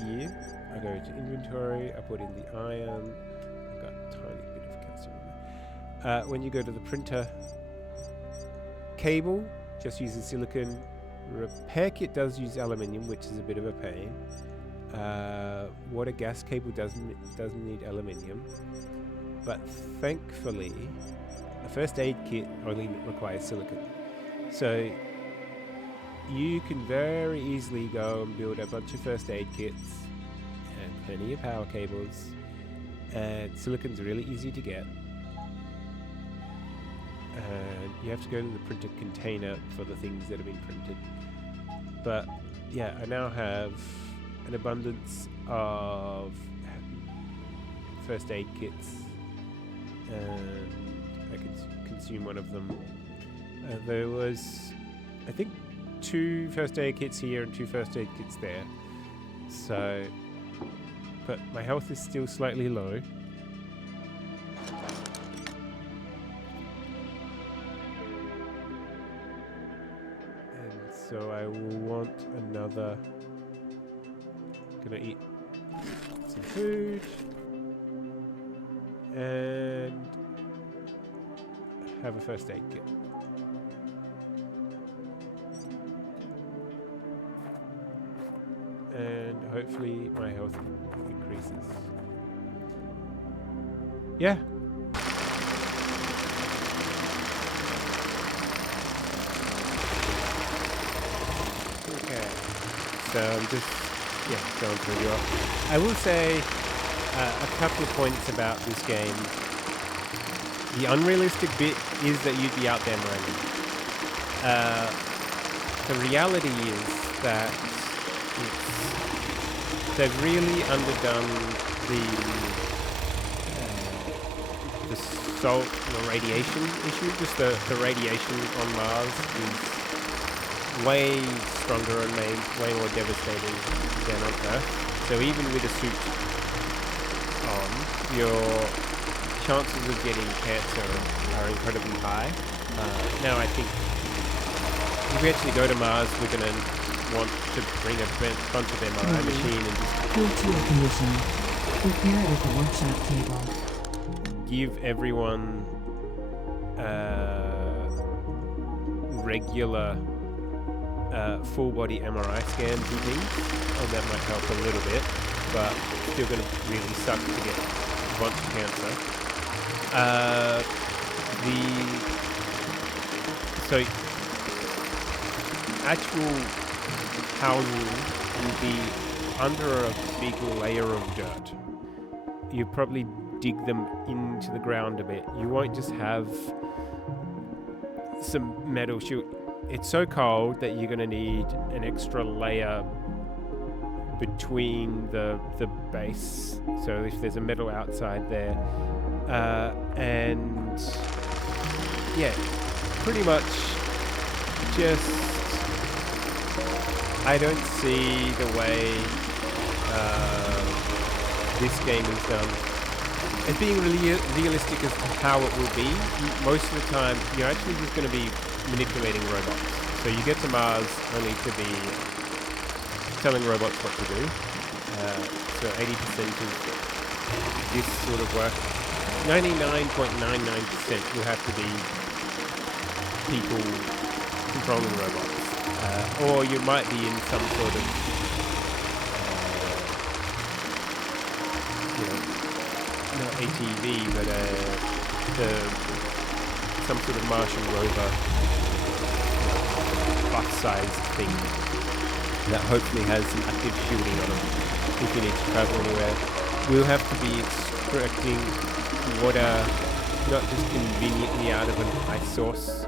here, I go to inventory, I put in the iron, I've got a tiny bit of calcium in there. When you go to the printer, cable just uses silicon. Repair kit does use aluminium, which is a bit of a pain. Water gas cable doesn't need aluminium. But thankfully, a first aid kit only requires silicon. So you can very easily go and build a bunch of first aid kits and plenty of power cables. And silicon's really easy to get. And you have to go to the printed container for the things that have been printed. But yeah, I now have an abundance of first aid kits. And I can consume one of them. There was, I think, 2 first aid kits here and 2 first aid kits there. So, but my health is still slightly low. And so I will want another. Gonna eat some food. and have a first aid kit. And hopefully my health increases. Yeah. Okay. So I'm just going through your. I will say a couple of points about this game. The unrealistic bit is that you'd be out there mining. The reality is that they've really underdone the salt, the radiation issue. Just the radiation on Mars is way stronger and way more devastating than on Earth. So even with a suit on, your chances of getting cancer are incredibly high. Now I think if we actually go to Mars, we're going to want to bring a bunch of MRI machine and just Cool to air condition. Prepare it at the workshop table. give everyone regular full body MRI scans and things. Oh, that might help a little bit, but still going to really suck to get a bunch of cancer. So actual housing will be under a big layer of dirt. You probably dig them into the ground a bit. You won't just have some metal shoot. It's so cold that you're going to need an extra layer between the base. So if there's a metal outside there, and yeah, pretty much just I don't see the way this game is done as being really realistic as to how it will be. Most of the time, you're actually just going to be manipulating robots. So you get to Mars only to be telling robots what to do. So 80% of this sort of work, 99.99% will have to be people controlling robots. Or you might be in some sort of not ATV, but some sort of Martian rover, bus-sized thing that hopefully has some active shooting on it if you need to travel anywhere. We'll have to be extracting water not just conveniently out of an ice source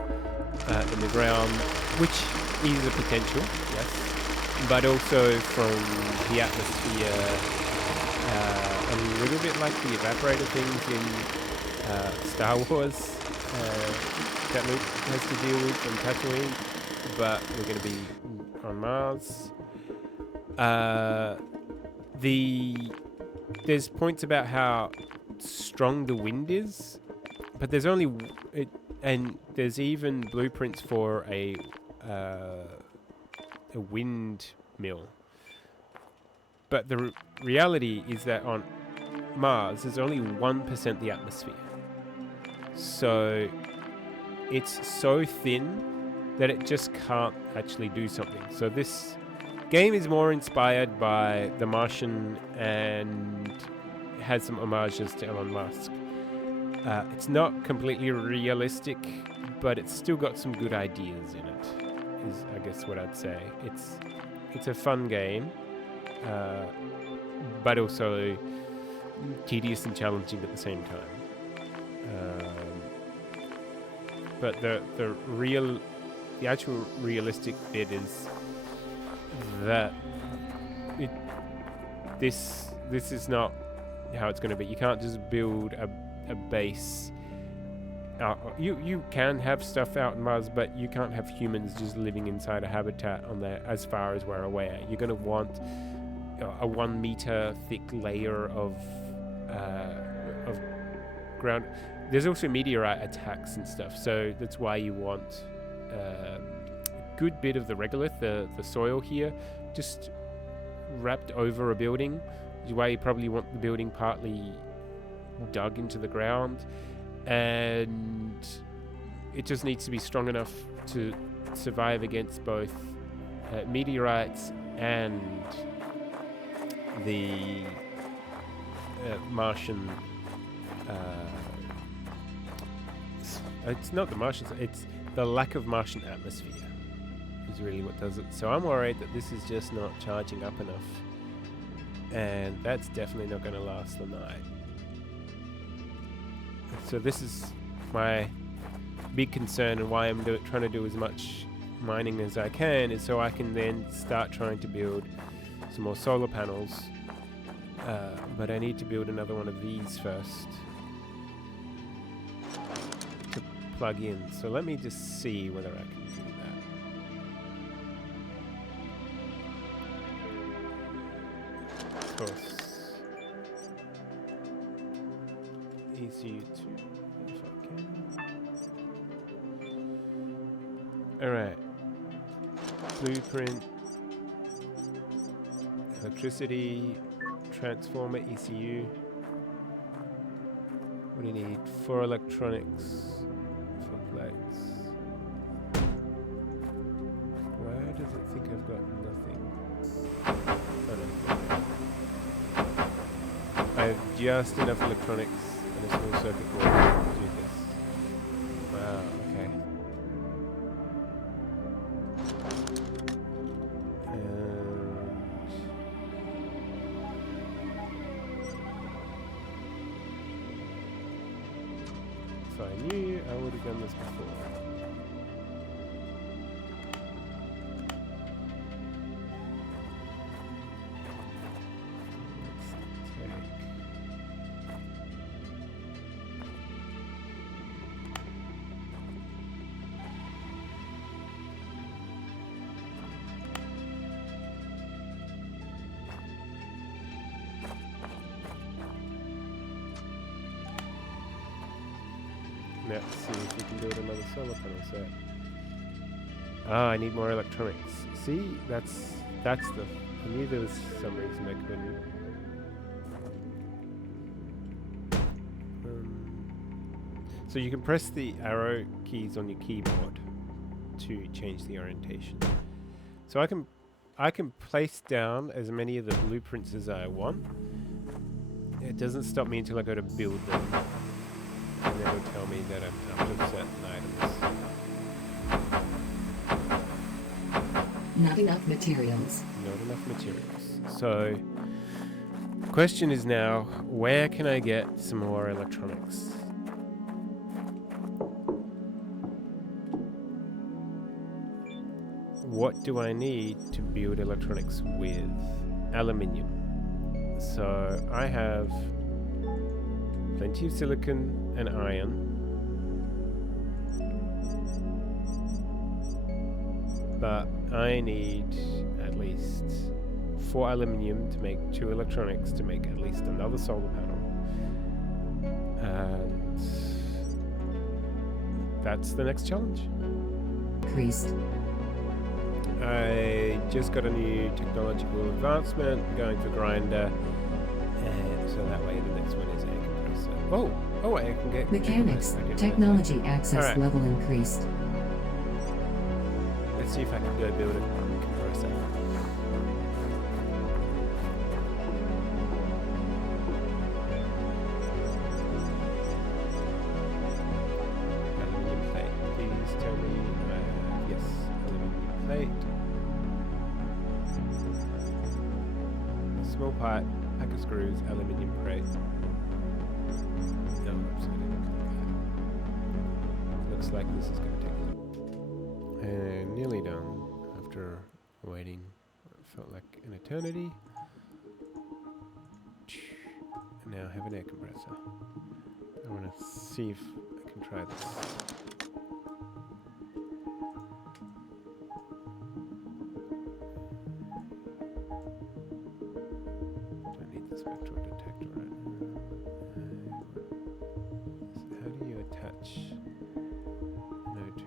in the ground, which is a potential, yes, but also from the atmosphere. A little bit like the evaporator things in Star Wars that Luke has to deal with on Tatooine, but we're going to be on Mars. There's points about how strong the wind is, but there's only and there's even blueprints for a windmill. But the reality is that on Mars, there's only 1% the atmosphere. So it's so thin that it just can't actually do something. So this game is more inspired by The Martian and has some homages to Elon Musk. It's not completely realistic, but it's still got some good ideas in it, is I guess what I'd say. It's a fun game. But also tedious and challenging at the same time. But the actual realistic bit is that this is not how it's going to be. You can't just build a base. You can have stuff out in Mars, but you can't have humans just living inside a habitat on there as far as we're aware. You're going to want a 1 meter thick layer of ground. There's also meteorite attacks and stuff, so that's why you want a good bit of the regolith, the soil here, just wrapped over a building. Which is why you probably want the building partly dug into the ground, and it just needs to be strong enough to survive against both meteorites and the Martian. It's not the Martians, it's the lack of Martian atmosphere is really what does it. So I'm worried that this is just not charging up enough, and that's definitely not going to last the night. So this is my big concern, and why I'm trying to do as much mining as I can, is so I can then start trying to build some more solar panels. But I need to build another one of these first to plug in. So let me just see whether I can do that. Of course. Easy to, if I can. Alright. Blueprint. Electricity. Transformer ECU. What do you need? 4 electronics. 4 plates. Why does it think I've got nothing? Oh no. I have just enough electronics and a small circuit board to do this. Wow, okay. If I knew, I would have done this before. Let's see if we can build another solar panel set. Ah, I need more electronics. See, that's the. I knew there was some reason I couldn't. So you can press the arrow keys on your keyboard to change the orientation. So I can place down as many of the blueprints as I want. It doesn't stop me until I go to build them. And then it'll tell me that I'm out of certain items. Not enough materials. Not enough materials. So, the question is now, where can I get some more electronics? What do I need to build electronics with? Aluminium. So, I have plenty of silicon and iron. But I need at least 4 aluminium to make 2 electronics to make at least another solar panel. And that's the next challenge. Increased. I just got a new technological advancement, going for grinder, and so that way the next one is air compressor. Oh, I can get Mechanics. Technology access level increased. Let's see if I can go build a compressor. Aluminium plate. Please tell me. Yes, aluminium plate. Small pipe, pack of screws, aluminium plate. No, oops, I didn't click that. Looks like this is going to take a little. And nearly done after waiting. It felt like an eternity. And now I have an air compressor. I want to see if I can try this. Don't need the spectral detector right now. How do you attach node 2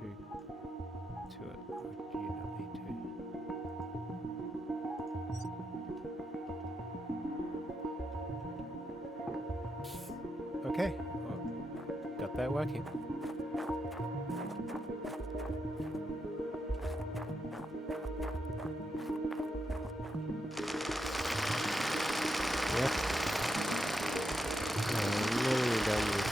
to it? Or do you not need to? Okay, well, got that working. Yep. I'm nearly done with.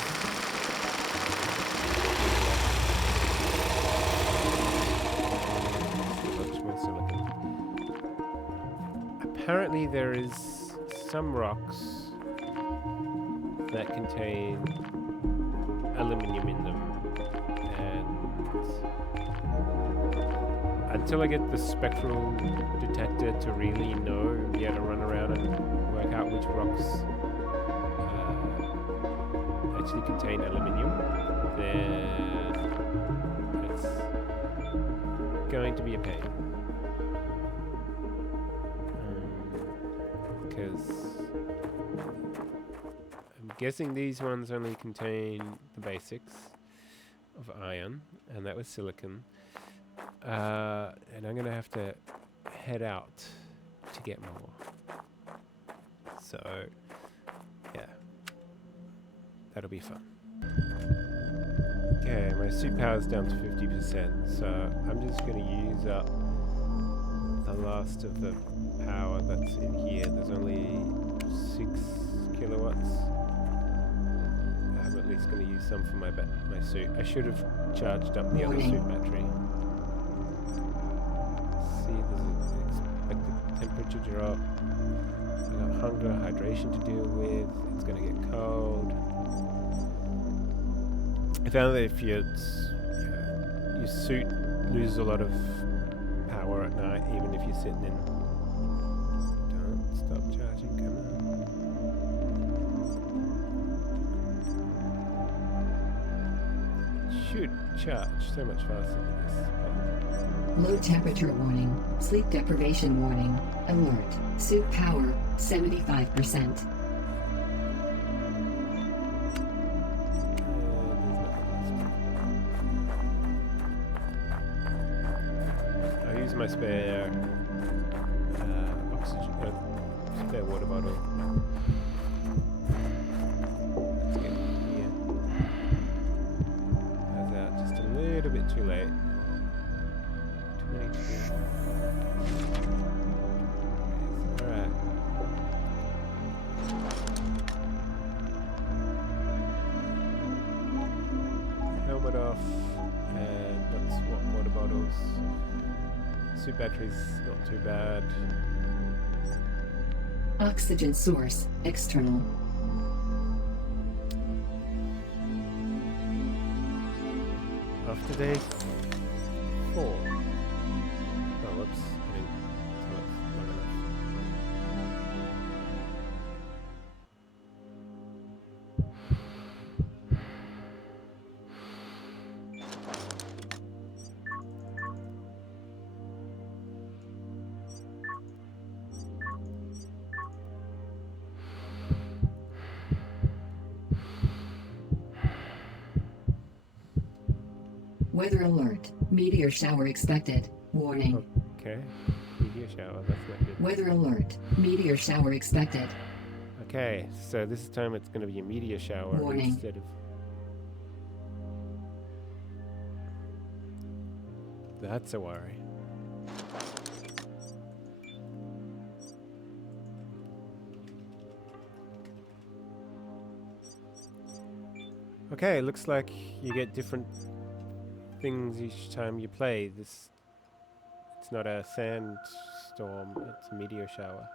Much more silicon. Apparently there is some rocks that contain aluminium in them, and until I get the spectral detector to really know and be able to run around and work out which rocks actually contain aluminium, then it's going to be a pain. Because I'm guessing these ones only contain the basics of iron, and that was silicon. And I'm gonna have to head out to get more. So, yeah, that'll be fun. Okay, my suit power's down to 50%, so I'm just gonna use up the last of the power that's in here. There's only 6 kilowatts. I'm at least going to use some for my suit. I should have charged up the other suit battery. See, there's an expected temperature drop. I got hunger, hydration to deal with. It's going to get cold. I found that if your suit loses a lot of power at night, even if you're sitting in. Don't stop charging, come on. Should charge so much faster than this. Low temperature warning. Sleep deprivation warning. Alert. Suit power 75%. My spare oxygen, spare water bottle. Let's get here. That's out just a little bit too late. 22. Alright. Helmet off, and let's swap water bottles. Suit battery's not too bad. Oxygen source external. After day 4. Oh, whoops. I mean, so that's not enough. Weather alert. Meteor shower expected. Warning. Okay. Meteor shower, that's not good. Weather alert. Meteor shower expected. Okay, so this time it's going to be a meteor shower Warning. instead of... That's a worry. Okay, looks like you get different things each time you play. It's not a sandstorm, it's a meteor shower.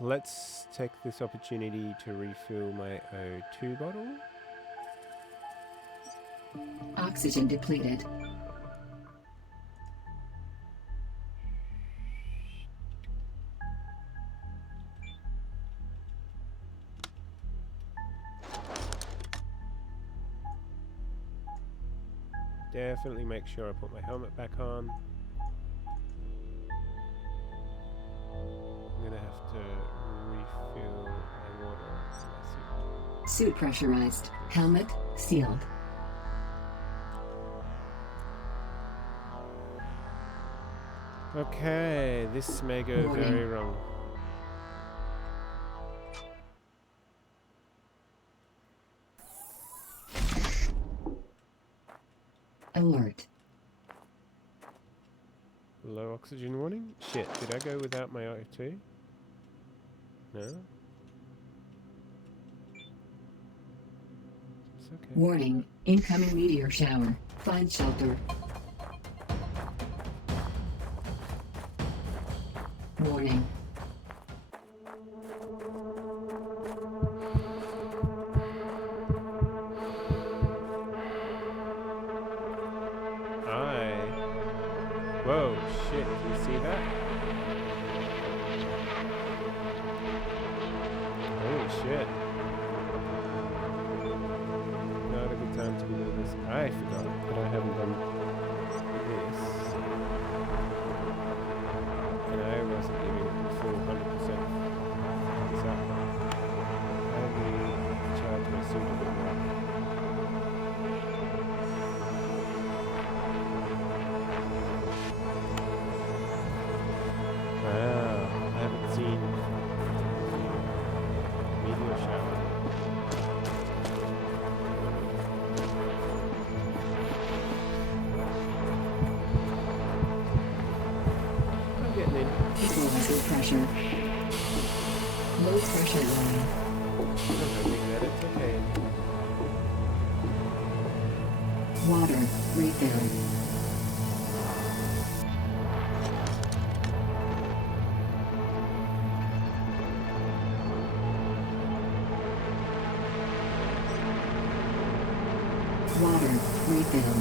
Let's take this opportunity to refill my O2 bottle. Oxygen depleted. Definitely make sure I put my helmet back on. I'm gonna have to refill my water in my suit. Suit pressurized. Helmet sealed. Okay, this may go Warning. very wrong. Alert. Low oxygen warning? Shit, did I go without my O2? No? It's okay. Warning. Incoming meteor shower. Find shelter. Warning. Whoa, shit, do you see that? Holy shit. Not a good time to be doing this. I forgot that I haven't done this. And I wasn't giving it the full 100%. So, I need to charge my suit a bit more. Wow, I haven't seen meteor shower. I'm getting in. Equalizer pressure. Low pressure line. I'm hoping that it's okay. Water. Refill. Water. Refill.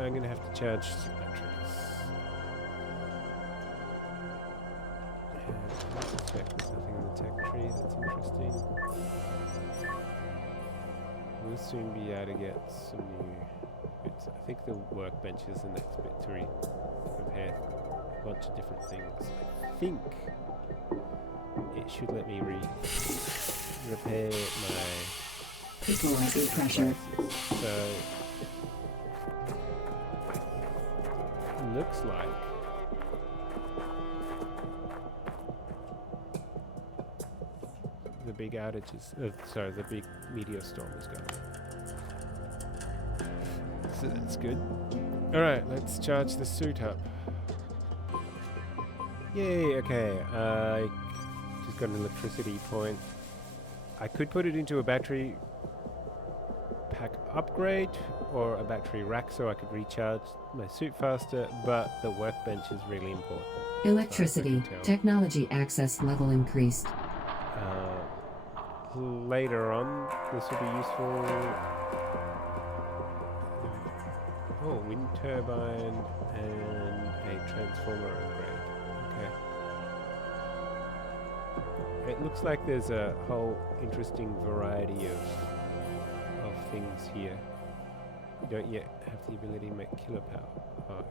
I'm gonna have to charge some batteries. Let's check. There's nothing in the tech tree that's interesting. We'll soon be able to get some new bits. I think the workbench is the next bit to repair a bunch of different things. I think it should let me repair my Equalizer pressure. So looks like the big outages, sorry, the big meteor storm is going. So that's good. Alright, let's charge the suit up. Yay, okay. I just got an electricity point. I could put it into a battery pack upgrade or a battery rack so I could recharge my suit faster, but the workbench is really important. Electricity. Technology access level increased. Later on, this will be useful. Oh, wind turbine and a transformer upgrade. Okay. It looks like there's a whole interesting variety of things here. You don't yet have the ability to make killer power.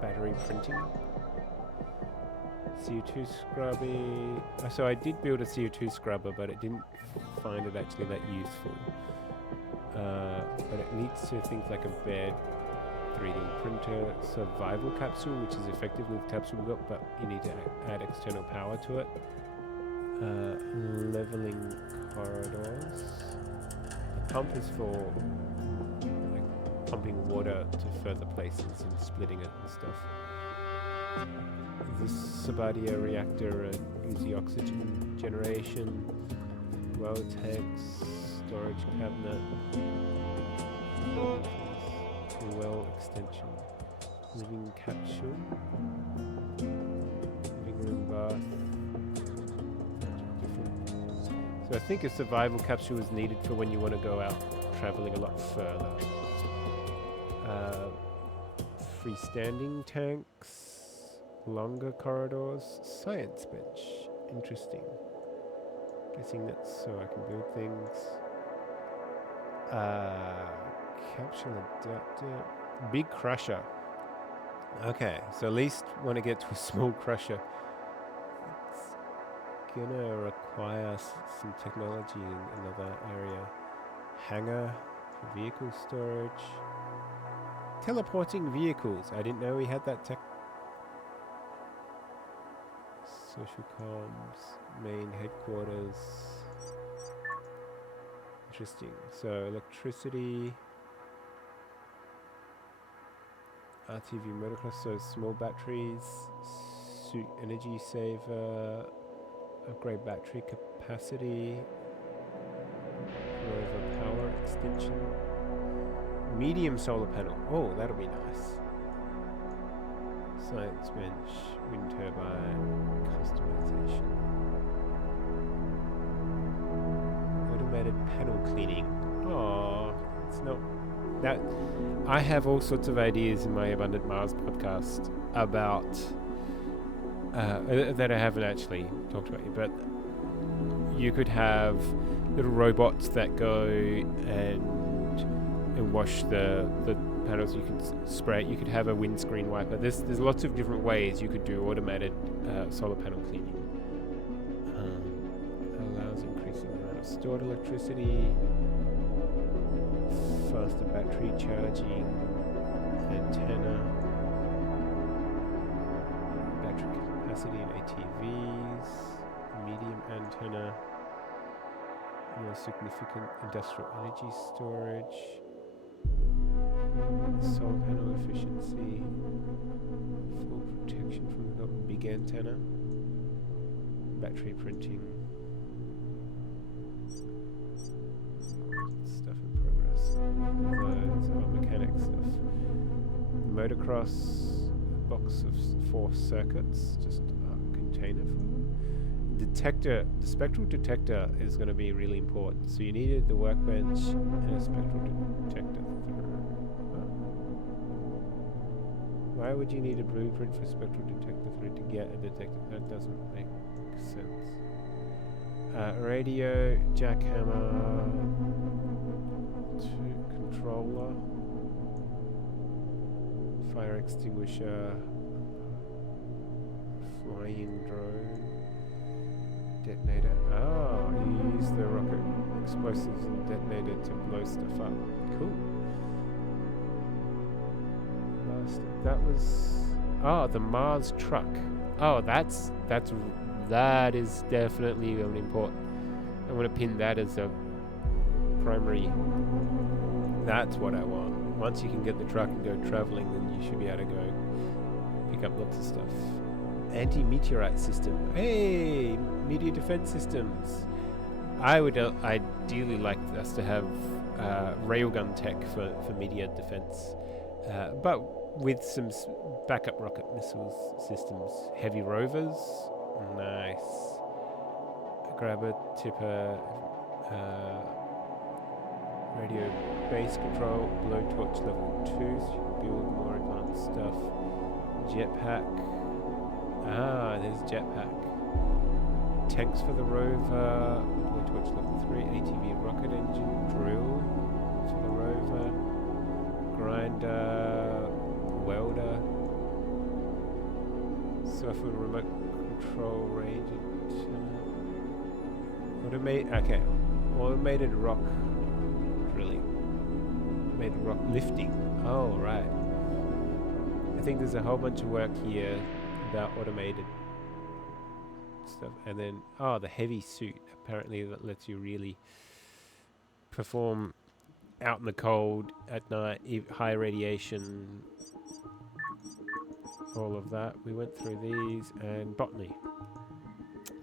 Battery printing. CO2 scrubby. So I did build a CO2 scrubber, but it didn't find it actually that useful. But it leads to things like a bed, 3D printer, survival capsule, which is effectively the capsule we got, but you need to add external power to it. Leveling corridors. The pump is for like pumping water to further places and splitting it and stuff. This Sabadia reactor and easy oxygen generation, well tanks, storage cabinet, well extension, living capsule, living room bath. So I think a survival capsule is needed for when you want to go out traveling a lot further. Freestanding tanks, longer corridors, science bench. Interesting. Guessing that's so I can build things. Capsule adapter. Big crusher. Okay, so at least want to get to a small crusher. It's gonna require some technology in another area. Hangar for vehicle storage. Teleporting vehicles. I didn't know we had that tech. Social comms, main headquarters. Interesting. So electricity. RTV motocross, so small batteries, suit energy saver, upgrade battery capacity, rover power extension, medium solar panel. Oh, that'll be nice. Science bench, wind turbine, customization, automated panel cleaning. Oh, it's not. That I have all sorts of ideas in my Abundant Mars podcast about that I haven't actually talked about yet, but you could have little robots that go and wash the panels. You could spray it. You could have a windscreen wiper. There's lots of different ways you could do automated solar panel cleaning. Allows increasing amount of stored electricity. Faster battery charging, antenna, battery capacity in ATVs, medium antenna, more significant industrial energy storage, solar panel efficiency, full protection from the big antenna, battery printing. Stuff in progress. Those are mechanic stuff. Motocross, box of 4 circuits, just a container for them. Detector, the spectral detector is going to be really important. So you needed the workbench and a spectral detector. Why would you need a blueprint for a spectral detector for it to get a detector? That doesn't make sense. Radio, jackhammer, controller, fire extinguisher, flying drone, detonator. Oh, you use the rocket explosives and detonator to blow stuff up. Cool. That was the Mars truck. Oh, that is definitely important. I'm gonna pin that as a primary. That's what I want. Once you can get the truck and go traveling, then you should be able to go pick up lots of stuff. Anti-meteorite system. Hey, meteor defense systems. I would ideally like us to have railgun tech for meteor defense, but with some backup rocket missiles systems. Heavy rovers. Nice. Grabber, tipper, radio base control, blowtorch level 2, so you can build more advanced stuff. Jetpack. There's jetpack. Tanks for the rover, blowtorch level 3, ATV rocket engine, drill for the rover, grinder, welder, software remote control range, automated rock drilling, automated rock lifting. Oh, right. I think there's a whole bunch of work here about automated stuff. And then, the heavy suit, apparently that lets you really perform out in the cold at night, high radiation, all of that. We went through these, and botany.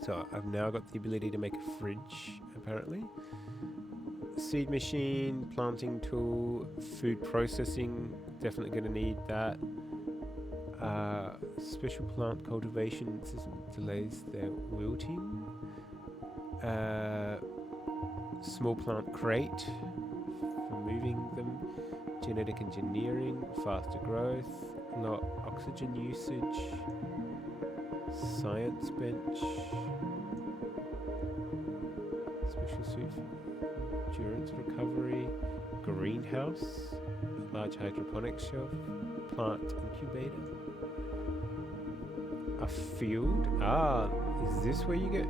So I've now got the ability to make a fridge, apparently. Seed machine, planting tool, food processing, definitely going to need that. Special plant cultivation system delays their wilting. Small plant crate for moving them. Genetic engineering, faster growth, low oxygen usage. Science bench. Special suit for endurance recovery. Greenhouse. Large hydroponic shelf. Plant incubator. A field. Ah, is this where you get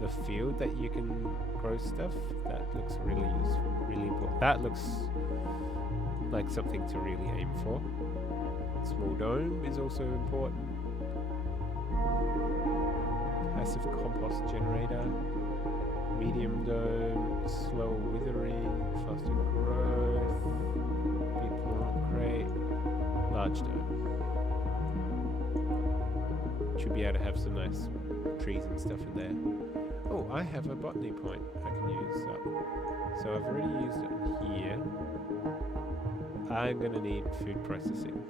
the field that you can grow stuff? That looks really useful, really important. That looks like something to really aim for. Small dome is also important. Passive compost generator. Medium dome, slower withering, faster growth. Big plant crate. Large dome. Should be able to have some nice trees and stuff in there. Oh, I have a botany point I can use up. So I've already used it here. I'm going to need food processing.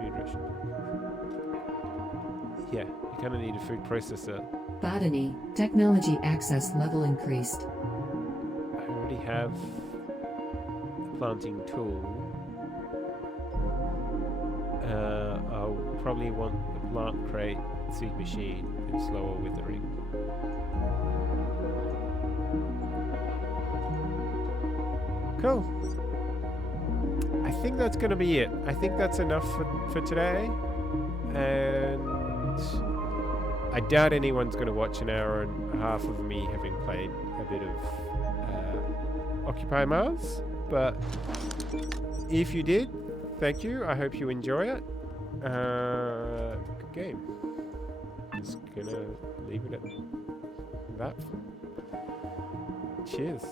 Food ration. Yeah, you're going to need a food processor. Botany, technology access level increased. I already have a planting tool. I'll probably want the plant crate, seed machine, and slower withering. Cool. I think that's going to be it. I think that's enough for today. And I doubt anyone's going to watch an hour and a half of me having played a bit of Occupy Mars. But if you did, thank you. I hope you enjoy it. Good game. Just gonna leave it at that. Cheers.